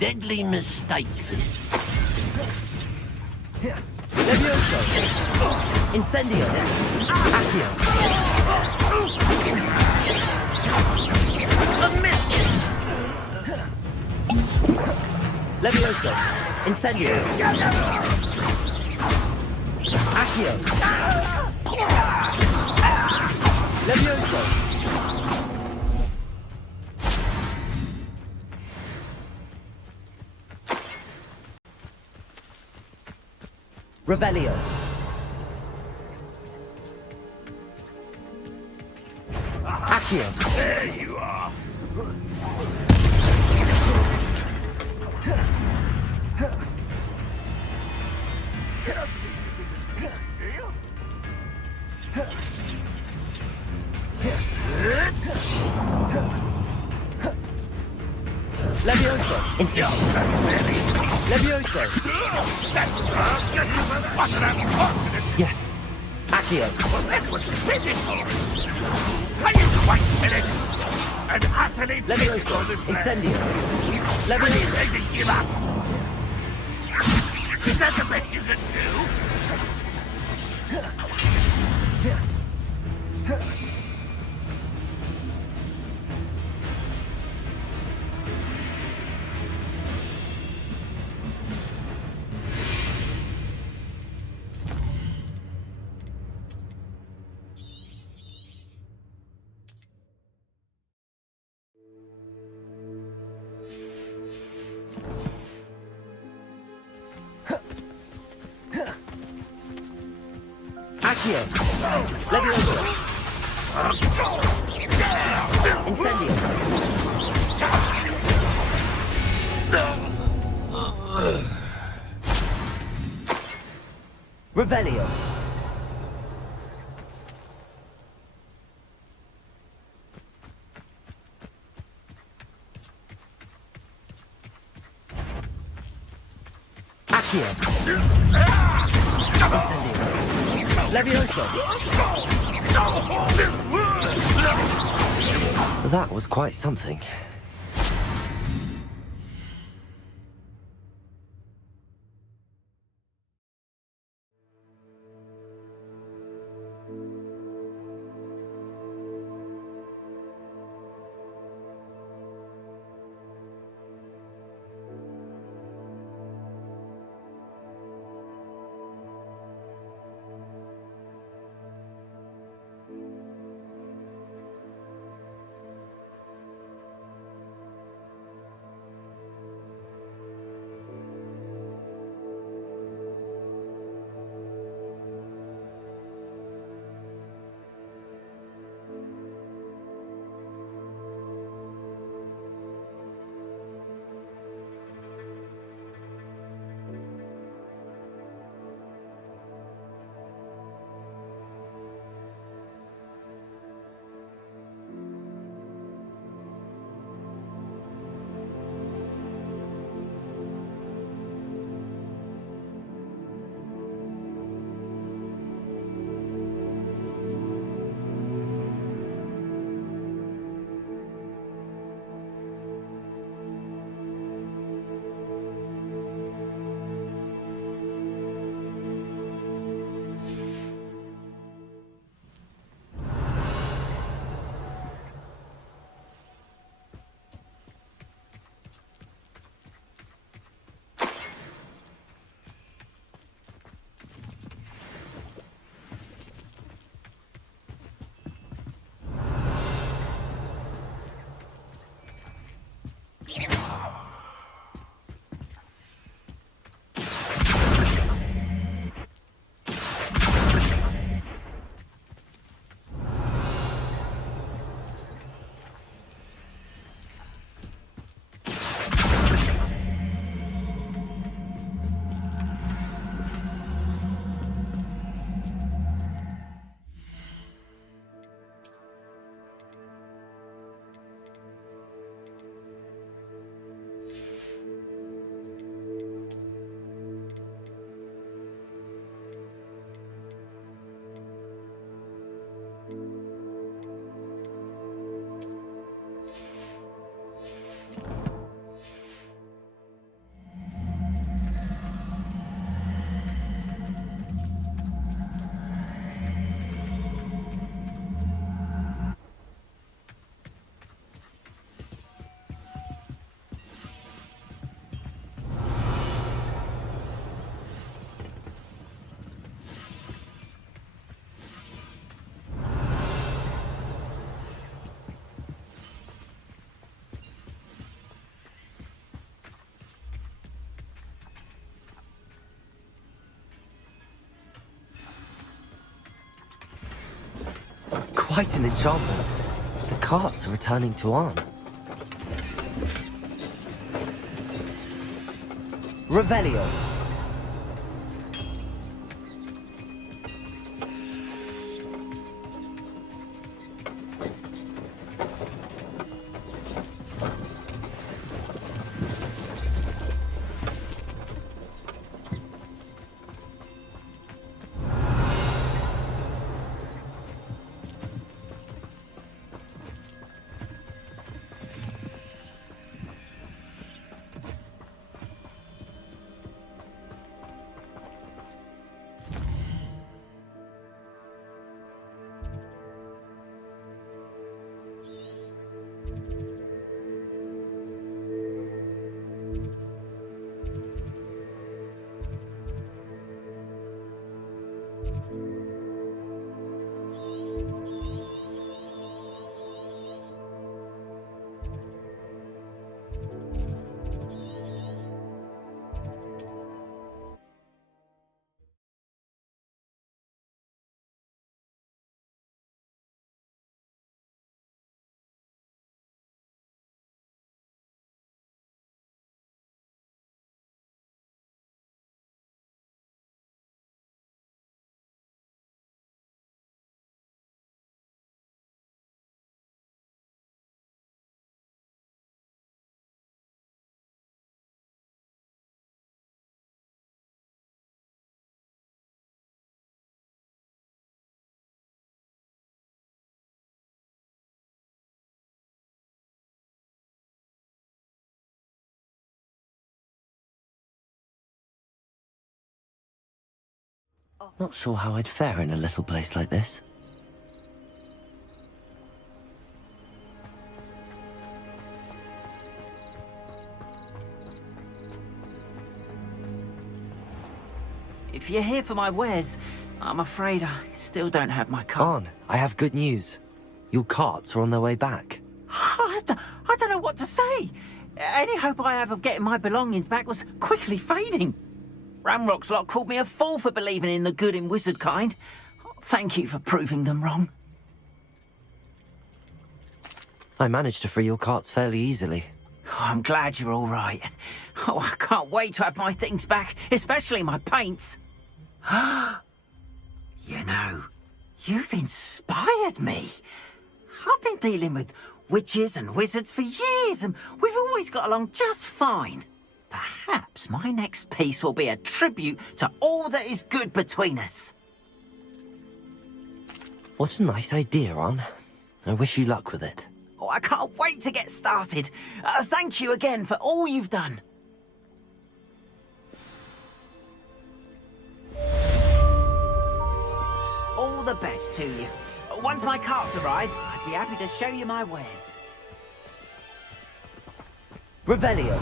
Deadly mistake, this. Levioso. Incendio. Accio. Levioso. Incendio. Accio. Levioso. Revelio. Accio. There you are. Levioso. Incendio. Levioso. Yes. Accio. Well, that was pitiful. Are you quite finished? And utterly Levioso. on this Incendio. Are you Levioso. ready to give up? Is that the best you can do? Accio. Levioso. Incendio. Revelio. Accio. Incendio. Levioso. That was quite something. Quite an enchantment. The carts are returning to Arn. Revelio. Not sure how I'd fare in a little place like this. If you're here for my wares, I'm afraid I still don't have my cart. On, I have good news. Your carts are on their way back. I don't know what to say. Any hope I have of getting my belongings back was quickly fading. Ramrock's lot called me a fool for believing in the good in wizard kind. Thank you for proving them wrong. I managed to free your carts fairly easily. Oh, I'm glad you're all right. Oh, I can't wait to have my things back, especially my paints. You know, you've inspired me. I've been dealing with witches and wizards for years, and we've always got along just fine. Perhaps my next piece will be a tribute to all that is good between us. What a nice idea, Ron. I wish you luck with it. Oh, I can't wait to get started. Thank you again for all you've done. All the best to you. Once my carts arrive, I'd be happy to show you my wares. Revelio.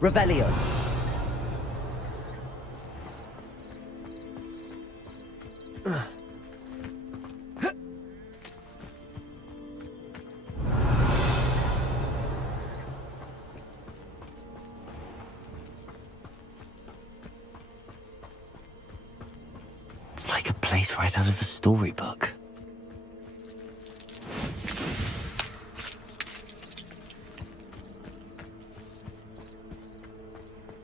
Revelio. It's like a place right out of a storybook.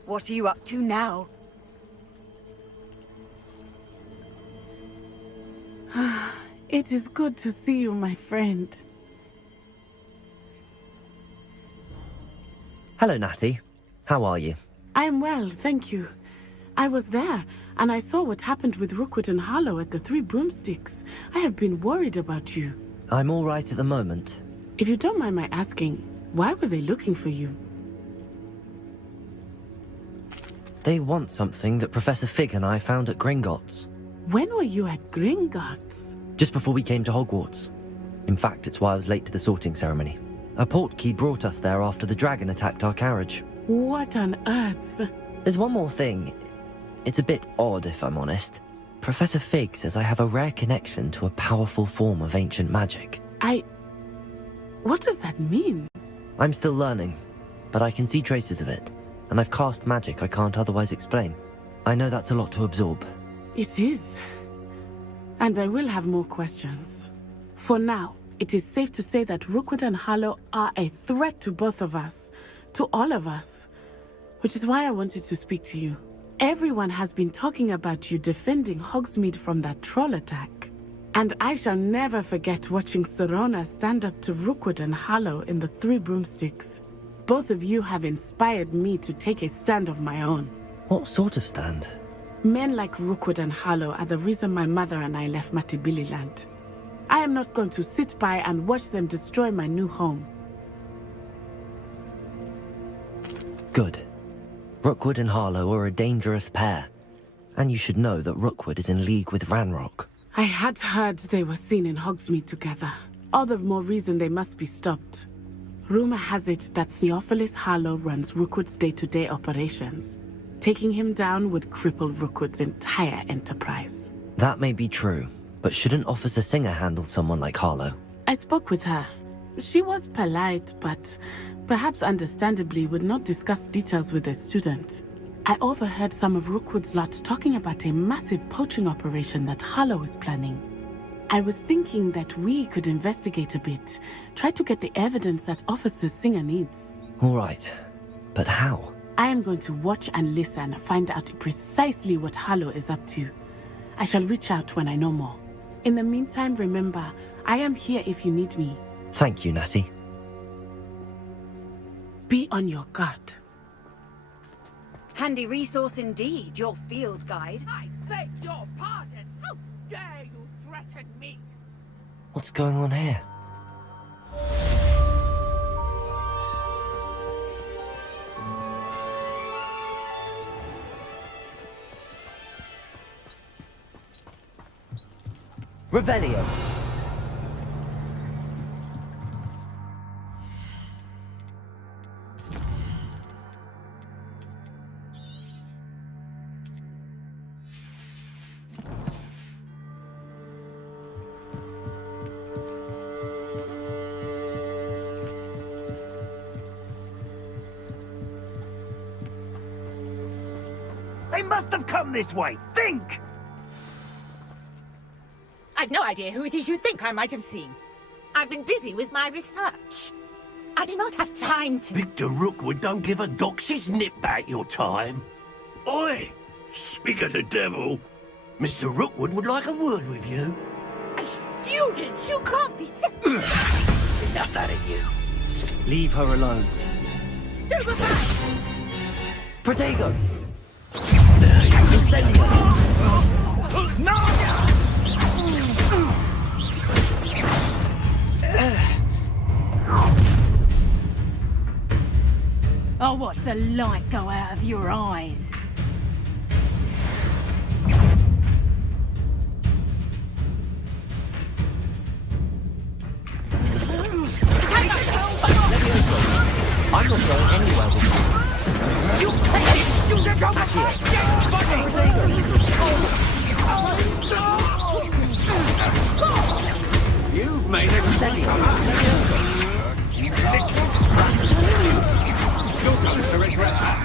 What are you up to now? It is good to see you, my friend. Hello, Natty. How are you? I'm well, thank you. I was there, and I saw what happened with Rookwood and Harlow at the Three Broomsticks. I have been worried about you. I'm all right at the moment. If you don't mind my asking, why were they looking for you? They want something that Professor Fig and I found at Gringotts. When were you at Gringotts? Just before we came to Hogwarts. In fact, it's why I was late to the sorting ceremony. A portkey brought us there after the dragon attacked our carriage. What on earth? There's one more thing. It's a bit odd, if I'm honest. Professor Fig says I have a rare connection to a powerful form of ancient magic. What does that mean? I'm still learning, but I can see traces of it. And I've cast magic I can't otherwise explain. I know that's a lot to absorb. It is. And I will have more questions. For now, it is safe to say that Rookwood and Harlow are a threat to both of us. To all of us. Which is why I wanted to speak to you. Everyone has been talking about you defending Hogsmeade from that troll attack. And I shall never forget watching Sorona stand up to Rookwood and Harlow in the Three Broomsticks. Both of you have inspired me to take a stand of my own. What sort of stand? Men like Rookwood and Harlow are the reason my mother and I left Matabeleland. I am not going to sit by and watch them destroy my new home. Good. Rookwood and Harlow are a dangerous pair. And you should know that Rookwood is in league with Ranrock. I had heard they were seen in Hogsmeade together. All the more reason they must be stopped. Rumor has it that Theophilus Harlow runs Rookwood's day-to-day operations. Taking him down would cripple Rookwood's entire enterprise. That may be true, but shouldn't Officer Singer handle someone like Harlow? I spoke with her. She was polite, but perhaps understandably would not discuss details with a student. I overheard some of Rookwood's lot talking about a massive poaching operation that Harlow is planning. I was thinking that we could investigate a bit, try to get the evidence that Officer Singer needs. All right, but how? I am going to watch and listen, find out precisely what Harlow is up to. I shall reach out when I know more. In the meantime, remember, I am here if you need me. Thank you, Natty. Be on your guard. Handy resource indeed, your field guide. I beg your pardon. How dare you threaten me? What's going on here? Revelio. They must have come this way. Think! I've no idea who it is you think I might have seen. I've been busy with my research. I do not have time to... Victor Rookwood don't give a doxy's nip back your time. Oi! Speak of the devil. Mr. Rookwood would like a word with you. A student? You can't be... Enough out of you. Leave her alone. Stupefy! Protego! No! I'll watch the light go out of your eyes. I'm not going anywhere with you. You take it, student of the You've made a You're going to regret that.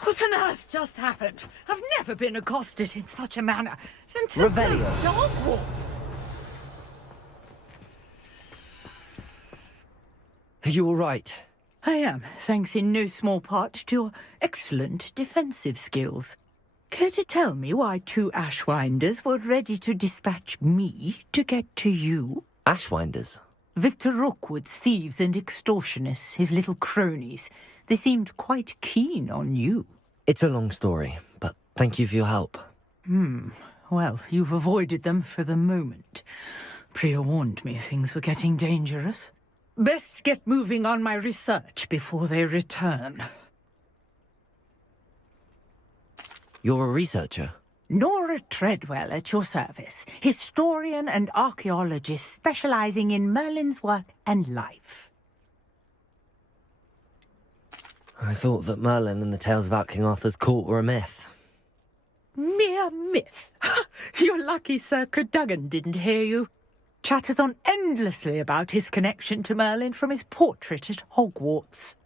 What on earth just happened? I've never been accosted in such a manner since Revelio. Hogwarts. Are you all right? I am, thanks in no small part to your excellent defensive skills. Care to tell me why 2 Ashwinders were ready to dispatch me to get to you? Ashwinders? Victor Rookwood's thieves and extortionists, his little cronies. They seemed quite keen on you. It's a long story, but thank you for your help. Well, you've avoided them for the moment. Priya warned me things were getting dangerous. Best get moving on my research before they return. You're a researcher? Nora Treadwell at your service, historian and archaeologist specializing in Merlin's work and life. I thought that Merlin and the tales about King Arthur's court were a myth. Mere myth. You're lucky Sir Cadogan didn't hear you. Chatters on endlessly about his connection to Merlin from his portrait at Hogwarts.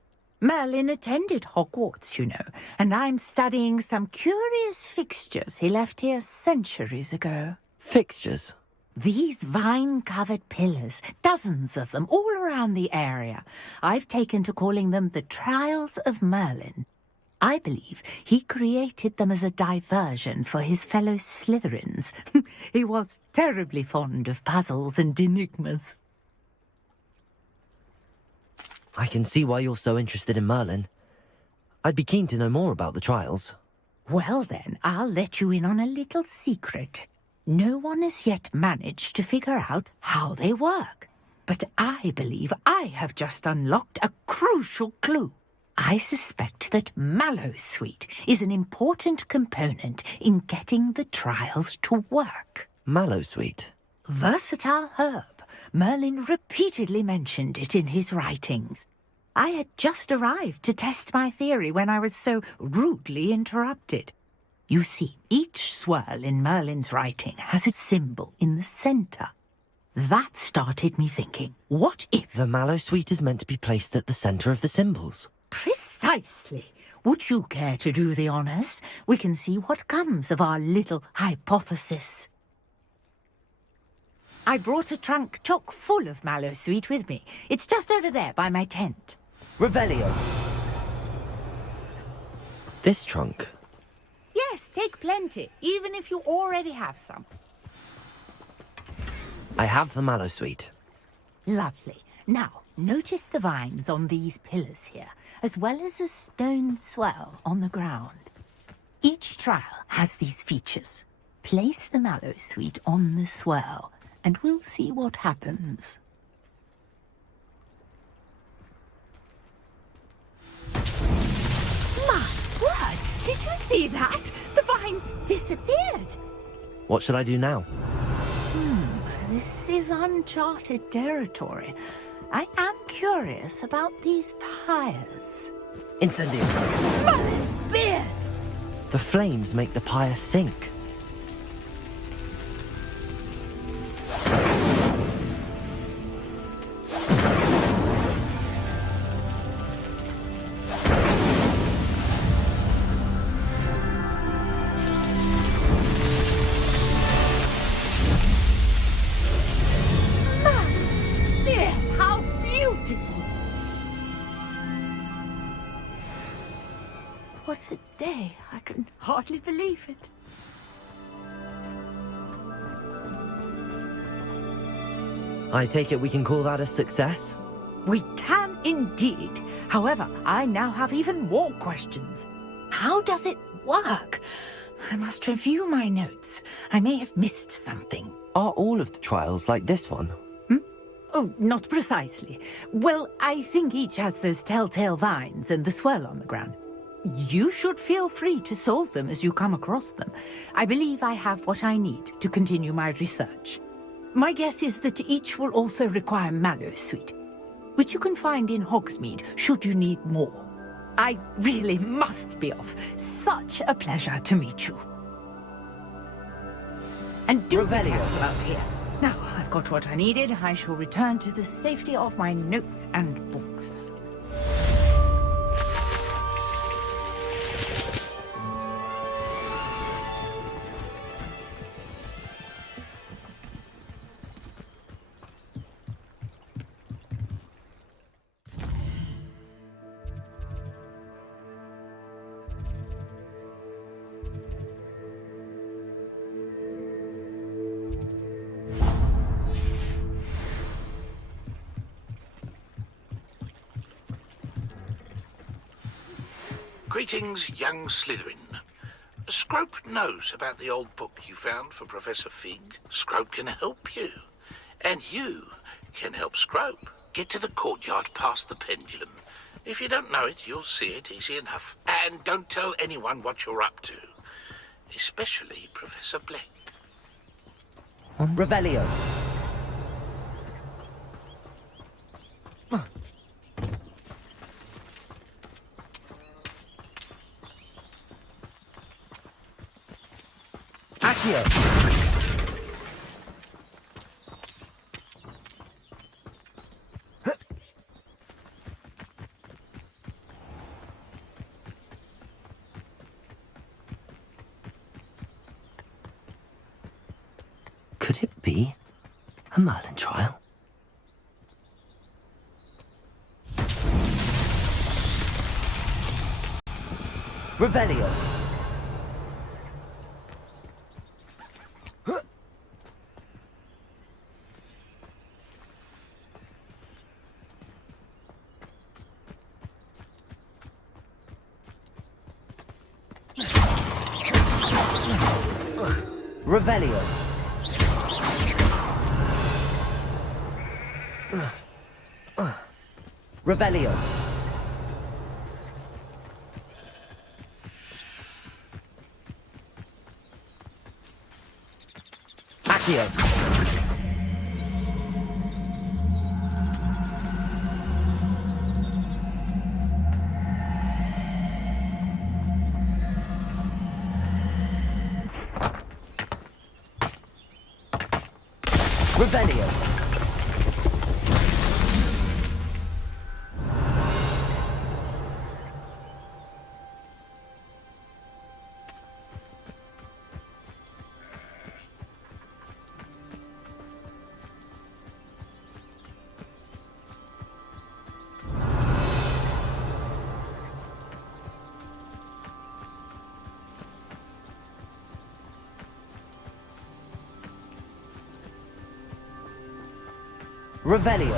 Merlin attended Hogwarts, you know, and I'm studying some curious fixtures he left here centuries ago. Fixtures? These vine-covered pillars, dozens of them, all around the area. I've taken to calling them the Trials of Merlin. I believe he created them as a diversion for his fellow Slytherins. He was terribly fond of puzzles and enigmas. I can see why you're so interested in Merlin. I'd be keen to know more about the trials. Well then, I'll let you in on a little secret. No one has yet managed to figure out how they work. But I believe I have just unlocked a crucial clue. I suspect that Mallowsweet is an important component in getting the trials to work. Mallowsweet? Versatile herb. Merlin repeatedly mentioned it in his writings. I had just arrived to test my theory when I was so rudely interrupted. You see, each swirl in Merlin's writing has a symbol in the centre. That started me thinking, what if... The Mallowsweet is meant to be placed at the centre of the symbols. Precisely. Would you care to do the honors? We can see what comes of our little hypothesis. I brought a trunk chock full of mallow sweet with me. It's just over there by my tent. Revelio. This trunk? Yes, take plenty, even if you already have some. I have the mallow sweet. Lovely. Now, notice the vines on these pillars here, as well as a stone swell on the ground. Each trial has these features. Place the mallow sweet on the swell, and we'll see what happens. My word! Did you see that? The vines disappeared! What should I do now? This is uncharted territory. I am curious about these pyres. Incendio. Merlin's beard! The flames make the pyre sink. What a day. I can hardly believe it. I take it we can call that a success? We can indeed. However, I now have even more questions. How does it work? I must review my notes. I may have missed something. Are all of the trials like this one? Oh, not precisely. Well, I think each has those telltale vines and the swirl on the ground. You should feel free to solve them as you come across them. I believe I have what I need to continue my research. My guess is that each will also require mallow sweet, which you can find in Hogsmeade should you need more. I really must be off. Such a pleasure to meet you. And do be careful out here. Now I've got what I needed, I shall return to the safety of my notes and books. Greetings, young Slytherin. Scrope knows about the old book you found for Professor Fig. Scrope can help you. And you can help Scrope. Get to the courtyard past the pendulum. If you don't know it, you'll see it easy enough. And don't tell anyone what you're up to. Especially Professor Blake. Revelio. Accio. Could it be a Merlin trial? Revelio. Revelio. Revelio. Accio. Revelio. Revelio.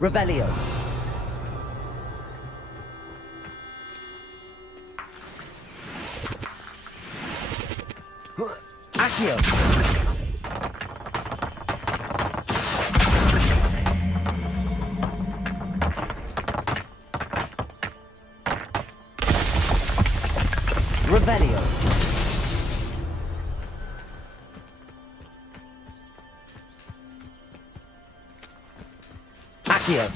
Revelio. Accio. Revelio. Accio.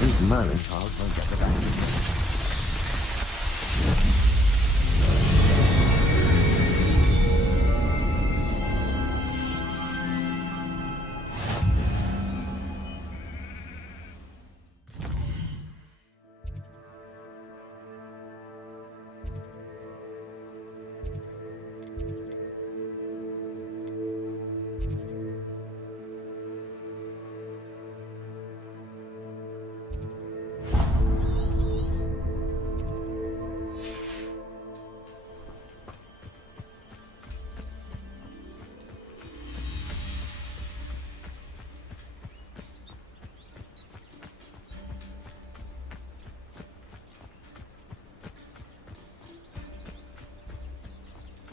These Merlin trials won't get the best of me.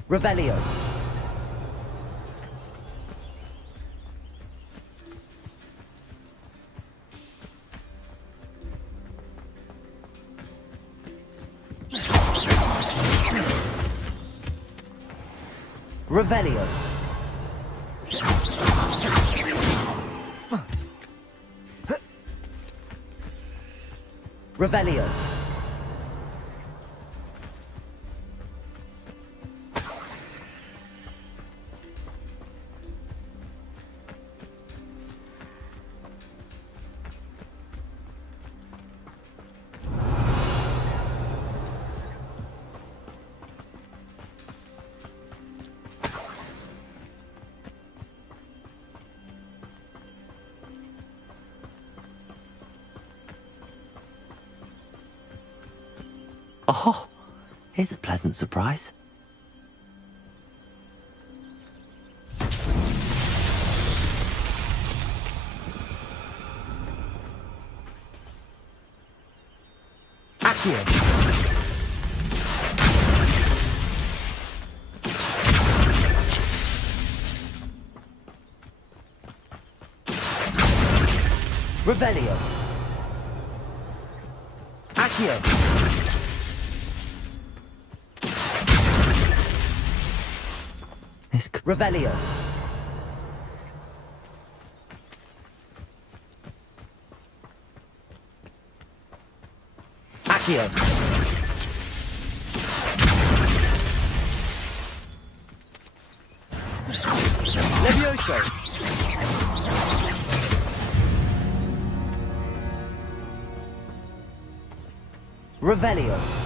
Revelio. Revelio. Revelio. Oh, here's a pleasant surprise. Accio. Revelio. Accio. Revelio. Accio. Levioso. Revelio.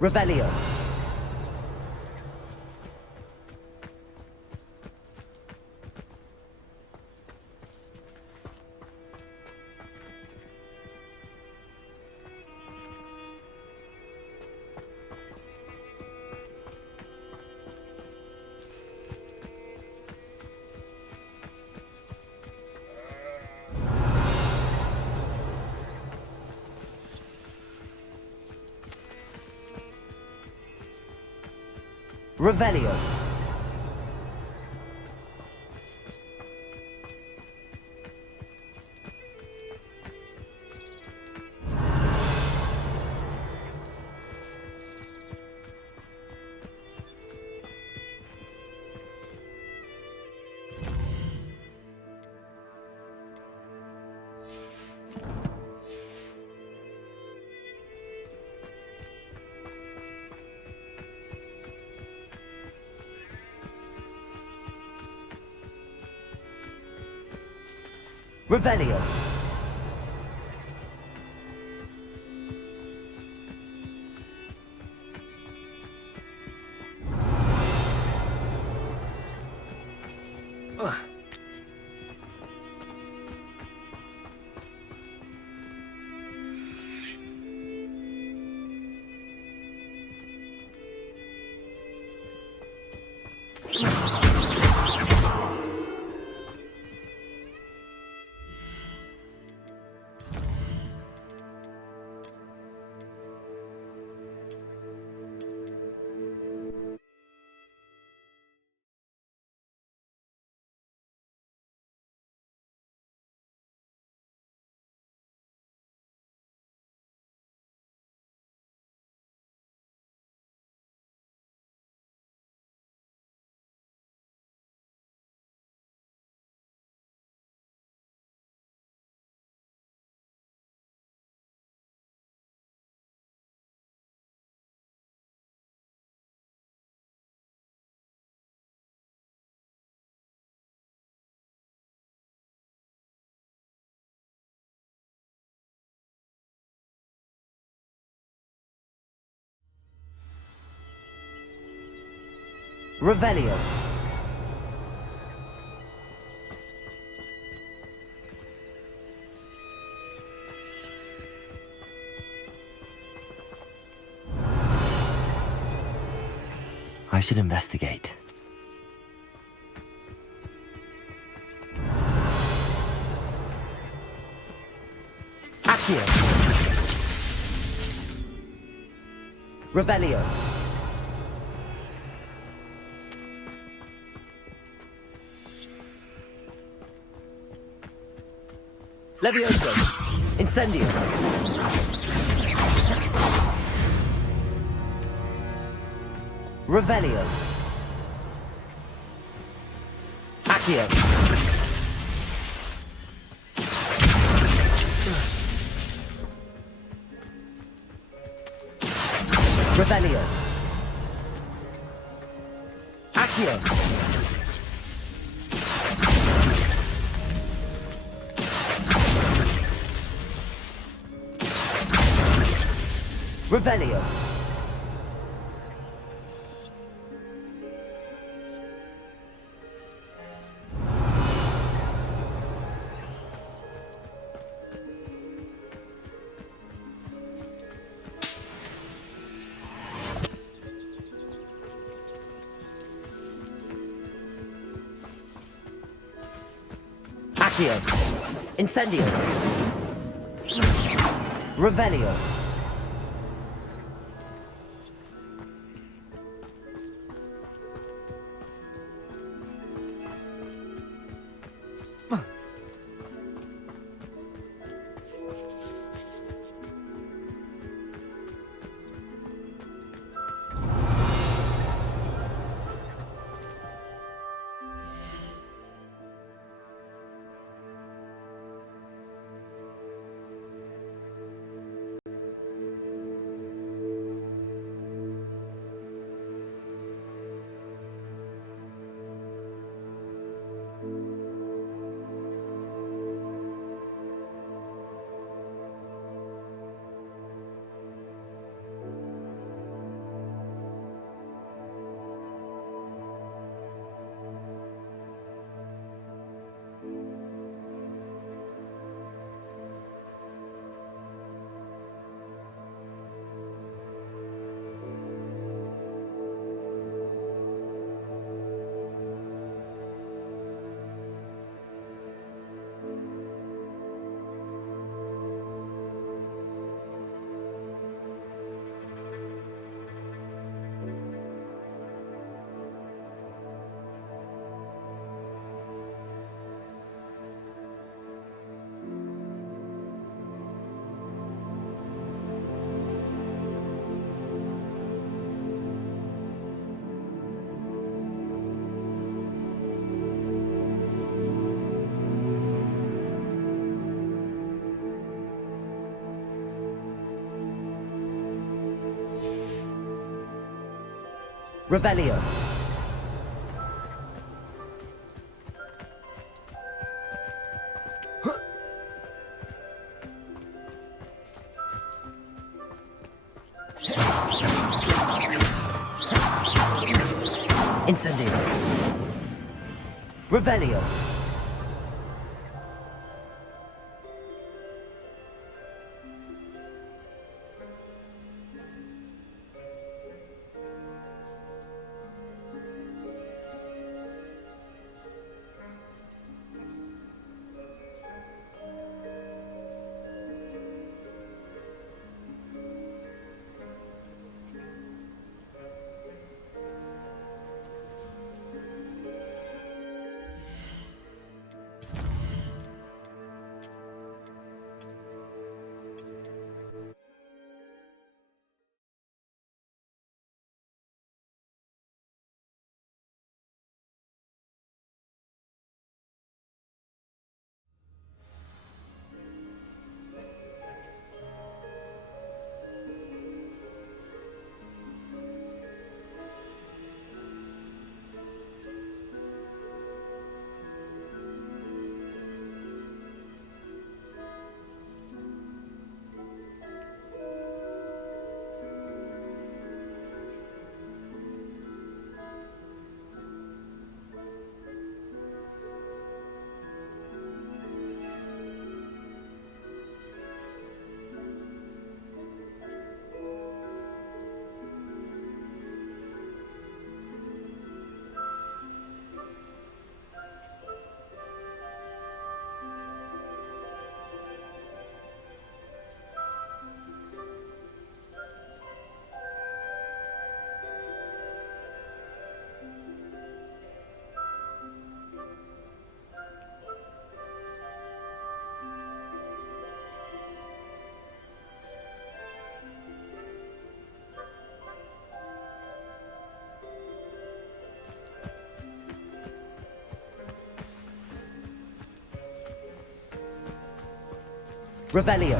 Revelio. Revelio. Revelio. Revelio. I should investigate. Accio. Revelio. Levioso. Incendio. Revelio. Accio. Revelio. Accio. Revelio. Accio. Incendio. Revelio. Revelio. Huh. Incendio. Revelio. Revelio.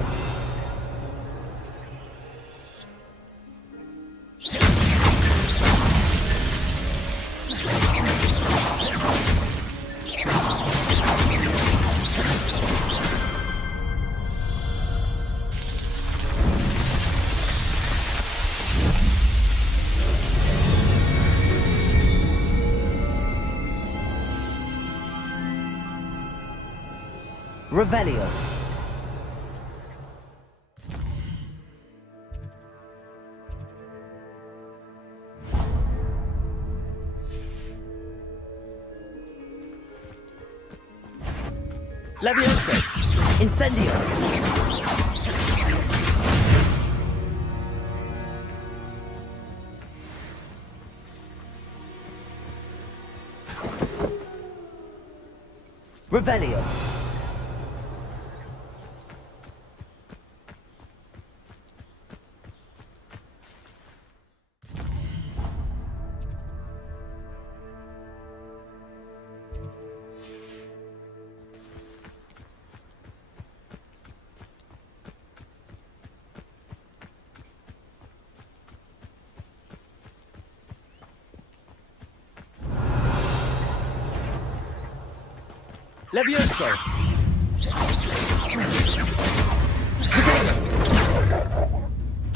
Revelio. Levioso. Incendio. Revelio. Levioso.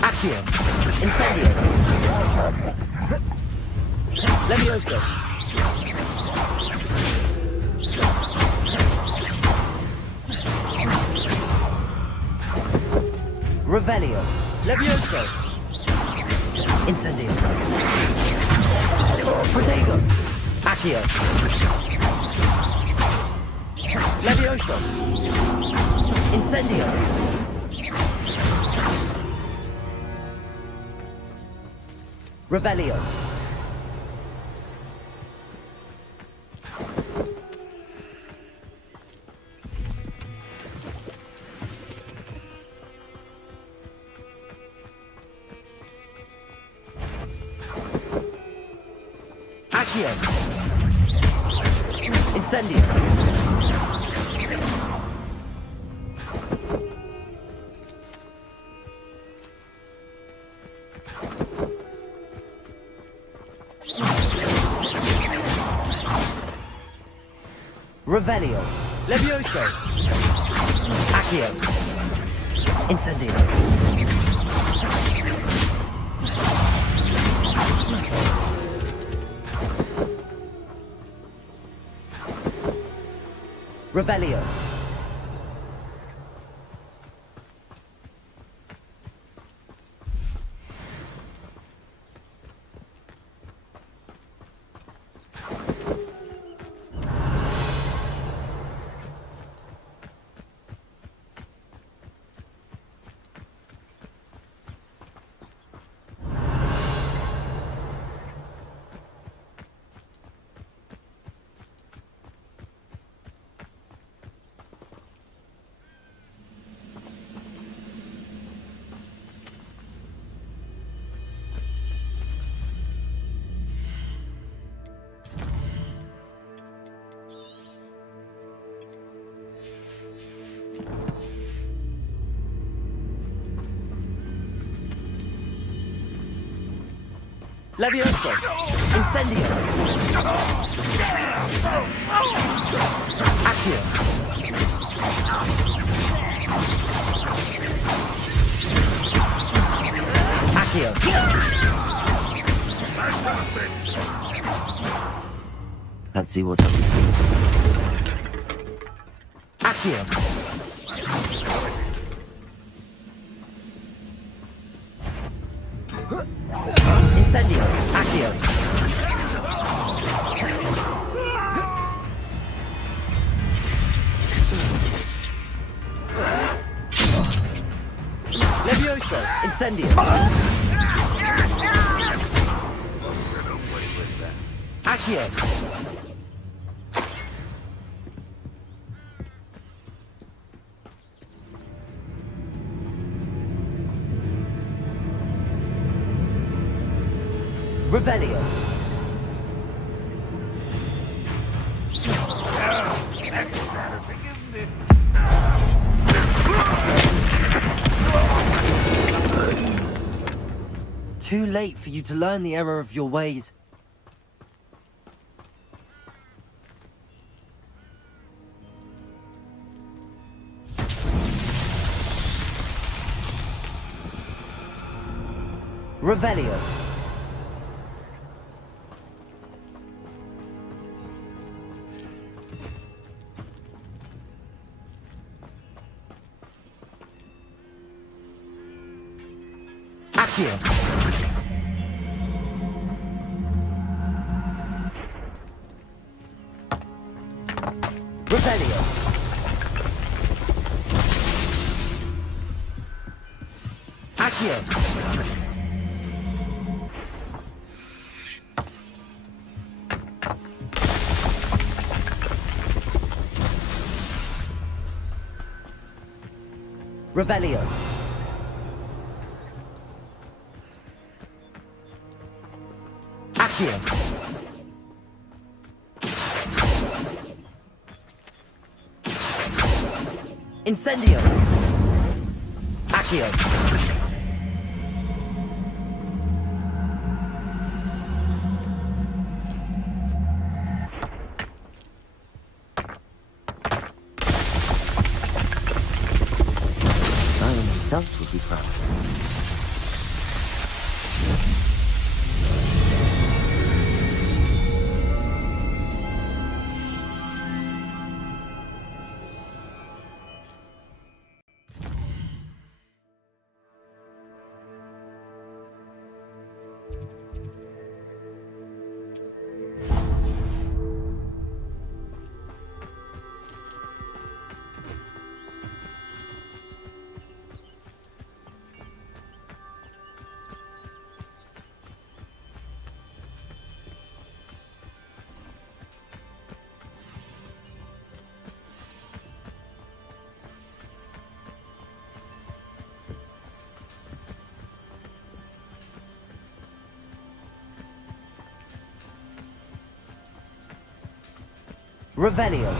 Accio. Incendio. Levioso. Revelio. Levioso. Incendio. Protego. Accio. Levioso. Incendio. Revelio. Accio. Incendio. Revelio. Levioso. Accio. Incendio. Revelio. Levioso! Incendio! Accio! Accio! Let's see what's up this week. Accio! Incendio! Accio! Levioso! Incendio! Accio! Revelio. Too late for you to learn the error of your ways. Revelio. Accio. Revelio. Accio. Revelio. Accio. Incendio. Accio. Simon himself would be proud. Revelio.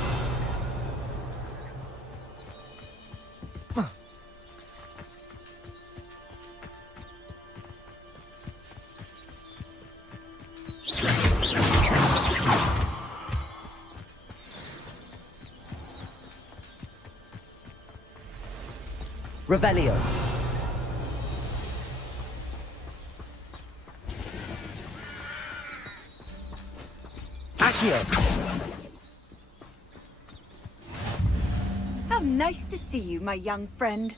Revelio. Accio. nice to see you, my young friend.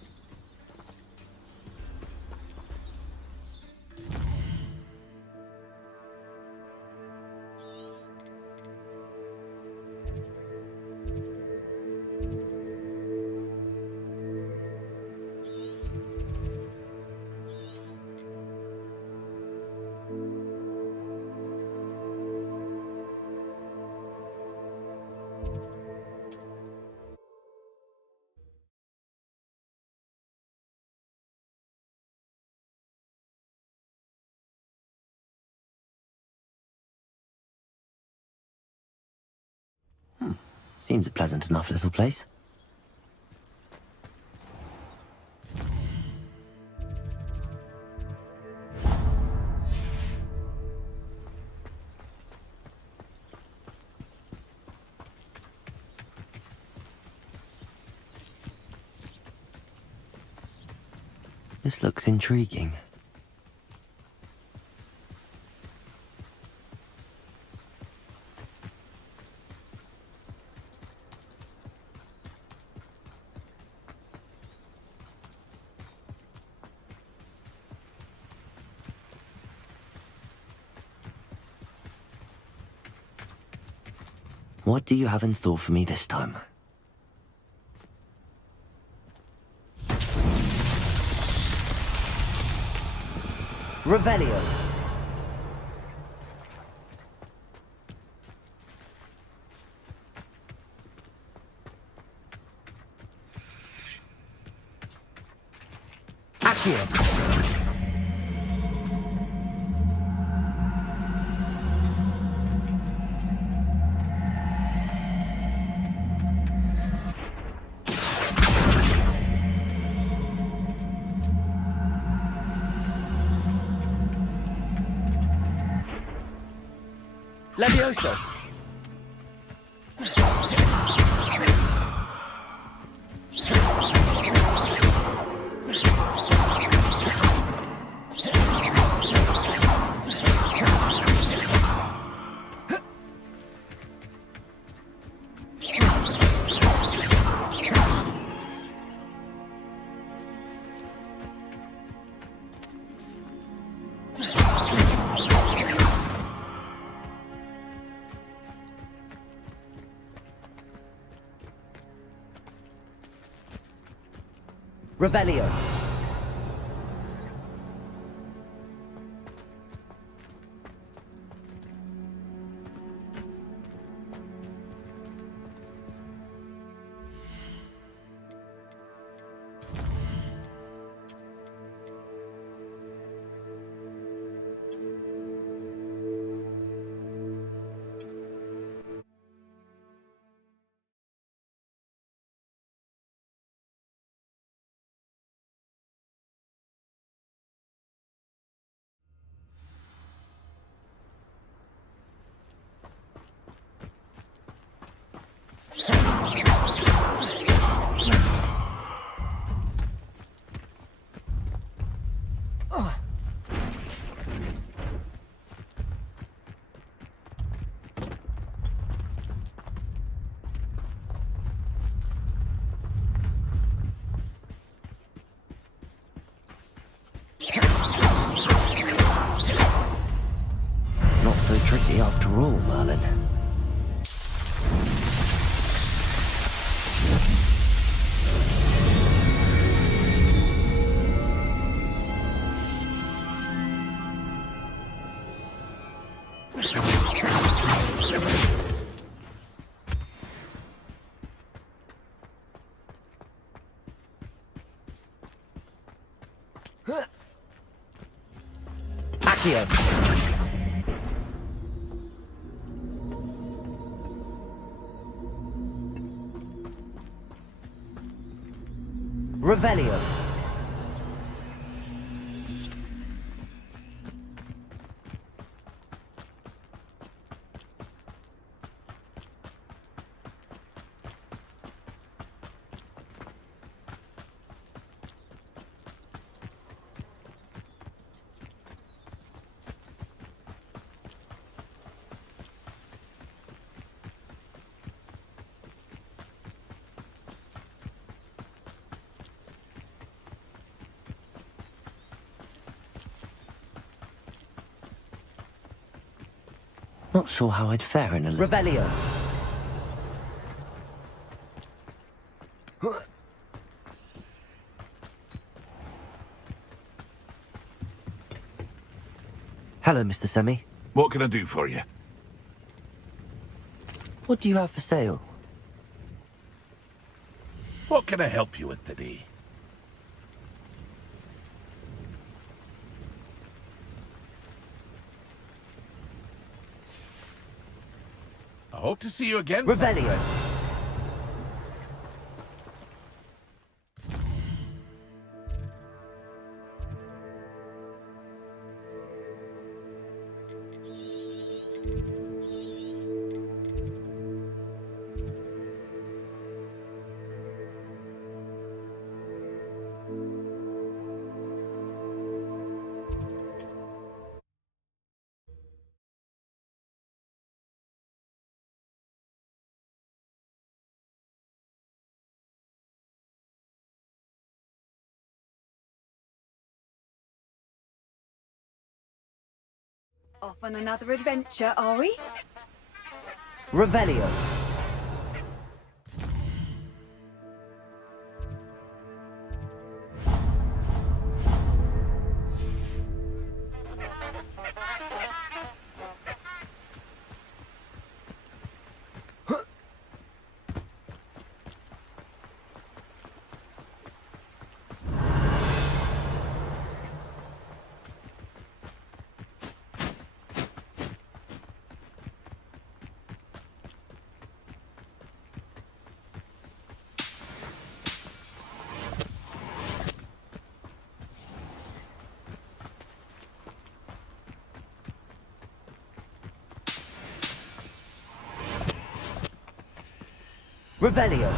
Seems a pleasant enough little place. This looks intriguing. What do you have in store for me this time? Revelio. Accio. Levioso. Revelio. Not so tricky after all, Merlin. Accio. Revelio. not sure how I'd fare in a... Revelio. Hello, Mr. Semi. What can I do for you? What do you have for sale? What can I help you with today? I hope to see you again. Revelio. Off on another adventure, are we? Revelio. Revelio.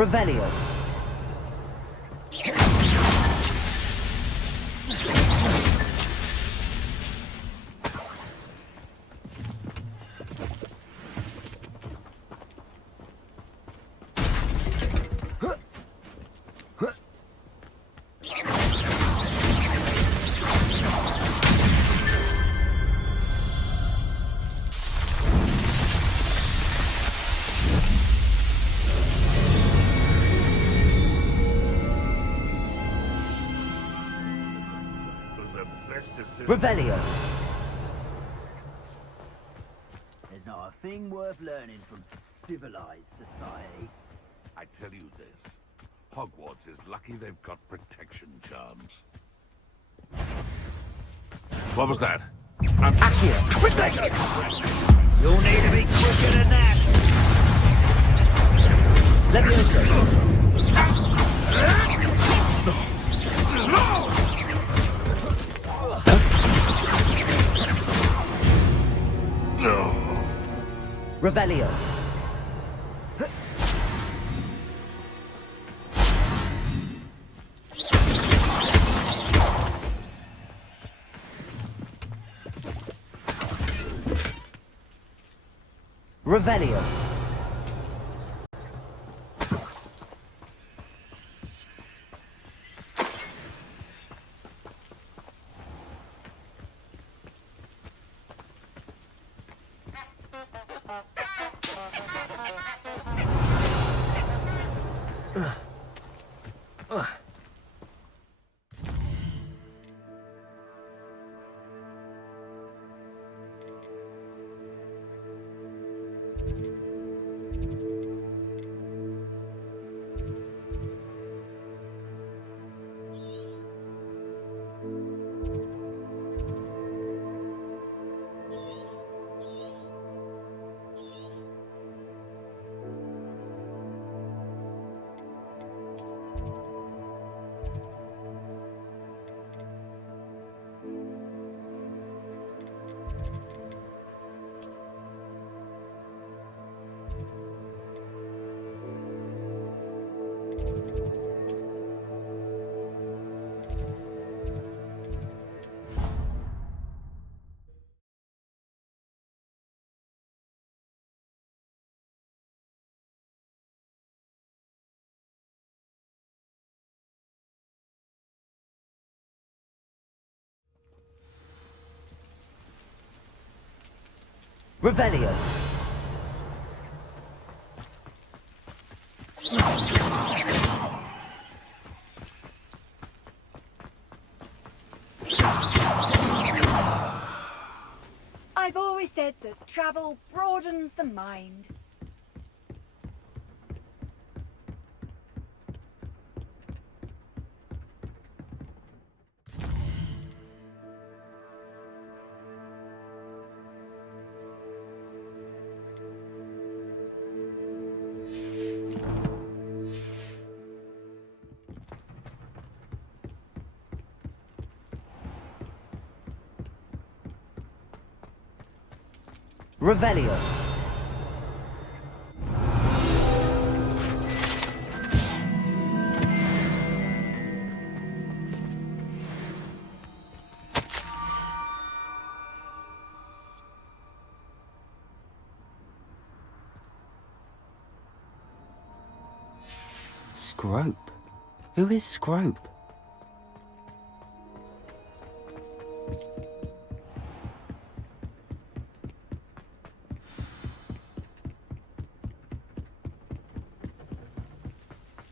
Revelio. Revelio. There's not a thing worth learning from civilized society. I tell you this, Hogwarts is lucky they've got protection charms. What was that? Accio. Protection! You'll need to be quicker than that. Revelio. Revelio. Revelio. I've always said that travel broadens the mind. Revelio. Scrope? Who is Scrope?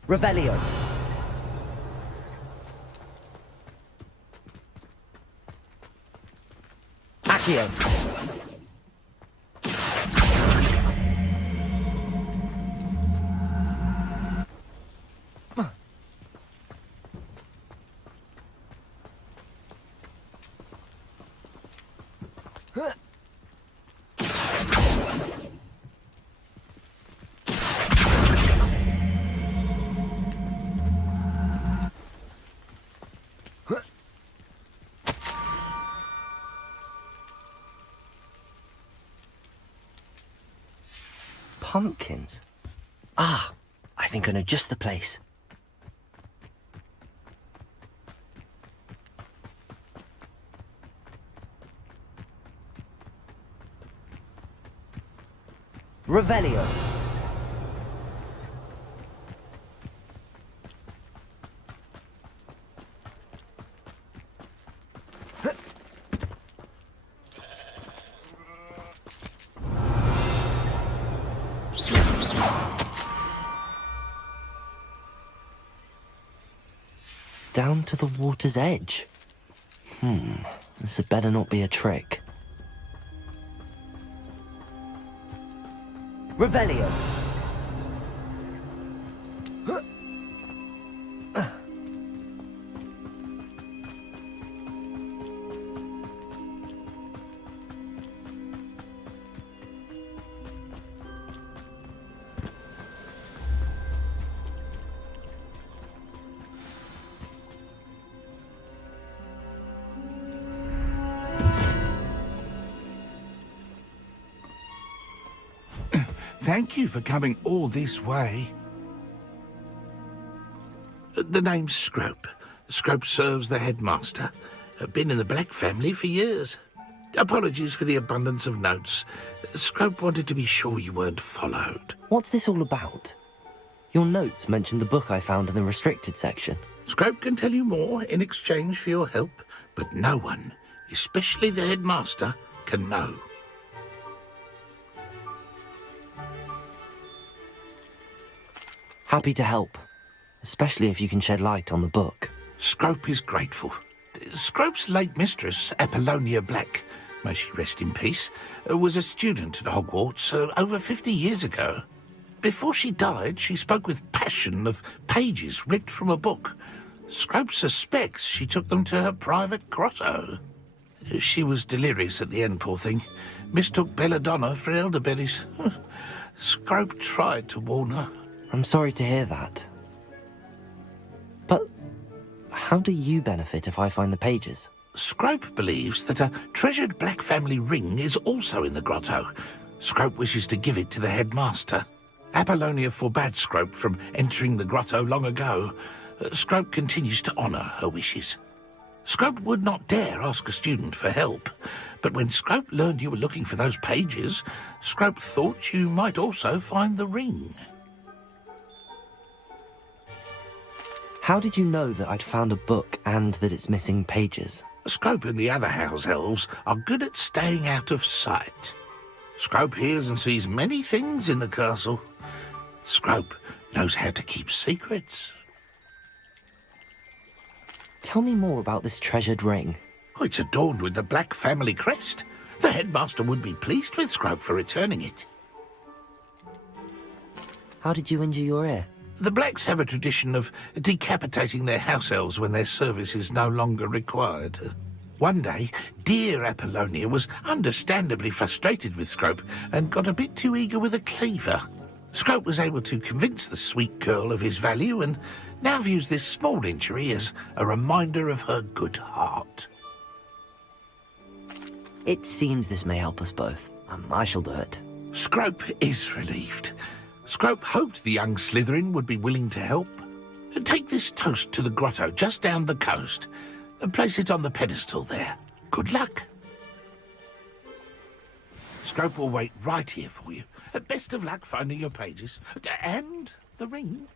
Revelio. Accio. Pumpkins? Ah, I think I know just the place. Revelio. Down to the water's edge. This had better not be a trick. Revelio. Thank you for coming all this way. The name's Scrope. Scrope serves the headmaster. Been in the Black family for years. Apologies for the abundance of notes. Scrope wanted to be sure you weren't followed. What's this all about? Your notes mentioned the book I found in the restricted section. Scrope can tell you more in exchange for your help, but no one, especially the headmaster, can know. Happy to help, especially if you can shed light on the book. Scrope is grateful. Scrope's late mistress, Apollonia Black, may she rest in peace, was a student at Hogwarts over 50 years ago. Before she died, she spoke with passion of pages ripped from a book. Scrope suspects she took them to her private grotto. She was delirious at the end, poor thing. Mistook belladonna for elderberries. Scrope tried to warn her. I'm sorry to hear that. But how do you benefit if I find the pages? Scrope believes that a treasured Black family ring is also in the grotto. Scrope wishes to give it to the headmaster. Apollonia forbade Scrope from entering the grotto long ago. Scrope continues to honour her wishes. Scrope would not dare ask a student for help, but when Scrope learned you were looking for those pages, Scrope thought you might also find the ring. How did you know that I'd found a book and that it's missing pages? Scrope and the other house elves are good at staying out of sight. Scrope hears and sees many things in the castle. Scrope knows how to keep secrets. Tell me more about this treasured ring. Oh, it's adorned with the Black family crest. The headmaster would be pleased with Scrope for returning it. How did you injure your ear? The Blacks have a tradition of decapitating their house elves when their service is no longer required. One day, dear Apollonia was understandably frustrated with Scrope and got a bit too eager with a cleaver. Scrope was able to convince the sweet girl of his value and now views this small injury as a reminder of her good heart. It seems this may help us both. I shall do it. Scrope is relieved. Scrope hoped the young Slytherin would be willing to help. Take this toast to the grotto just down the coast and place it on the pedestal there. Good luck. Scrope will wait right here for you. Best of luck finding your pages. And the ring.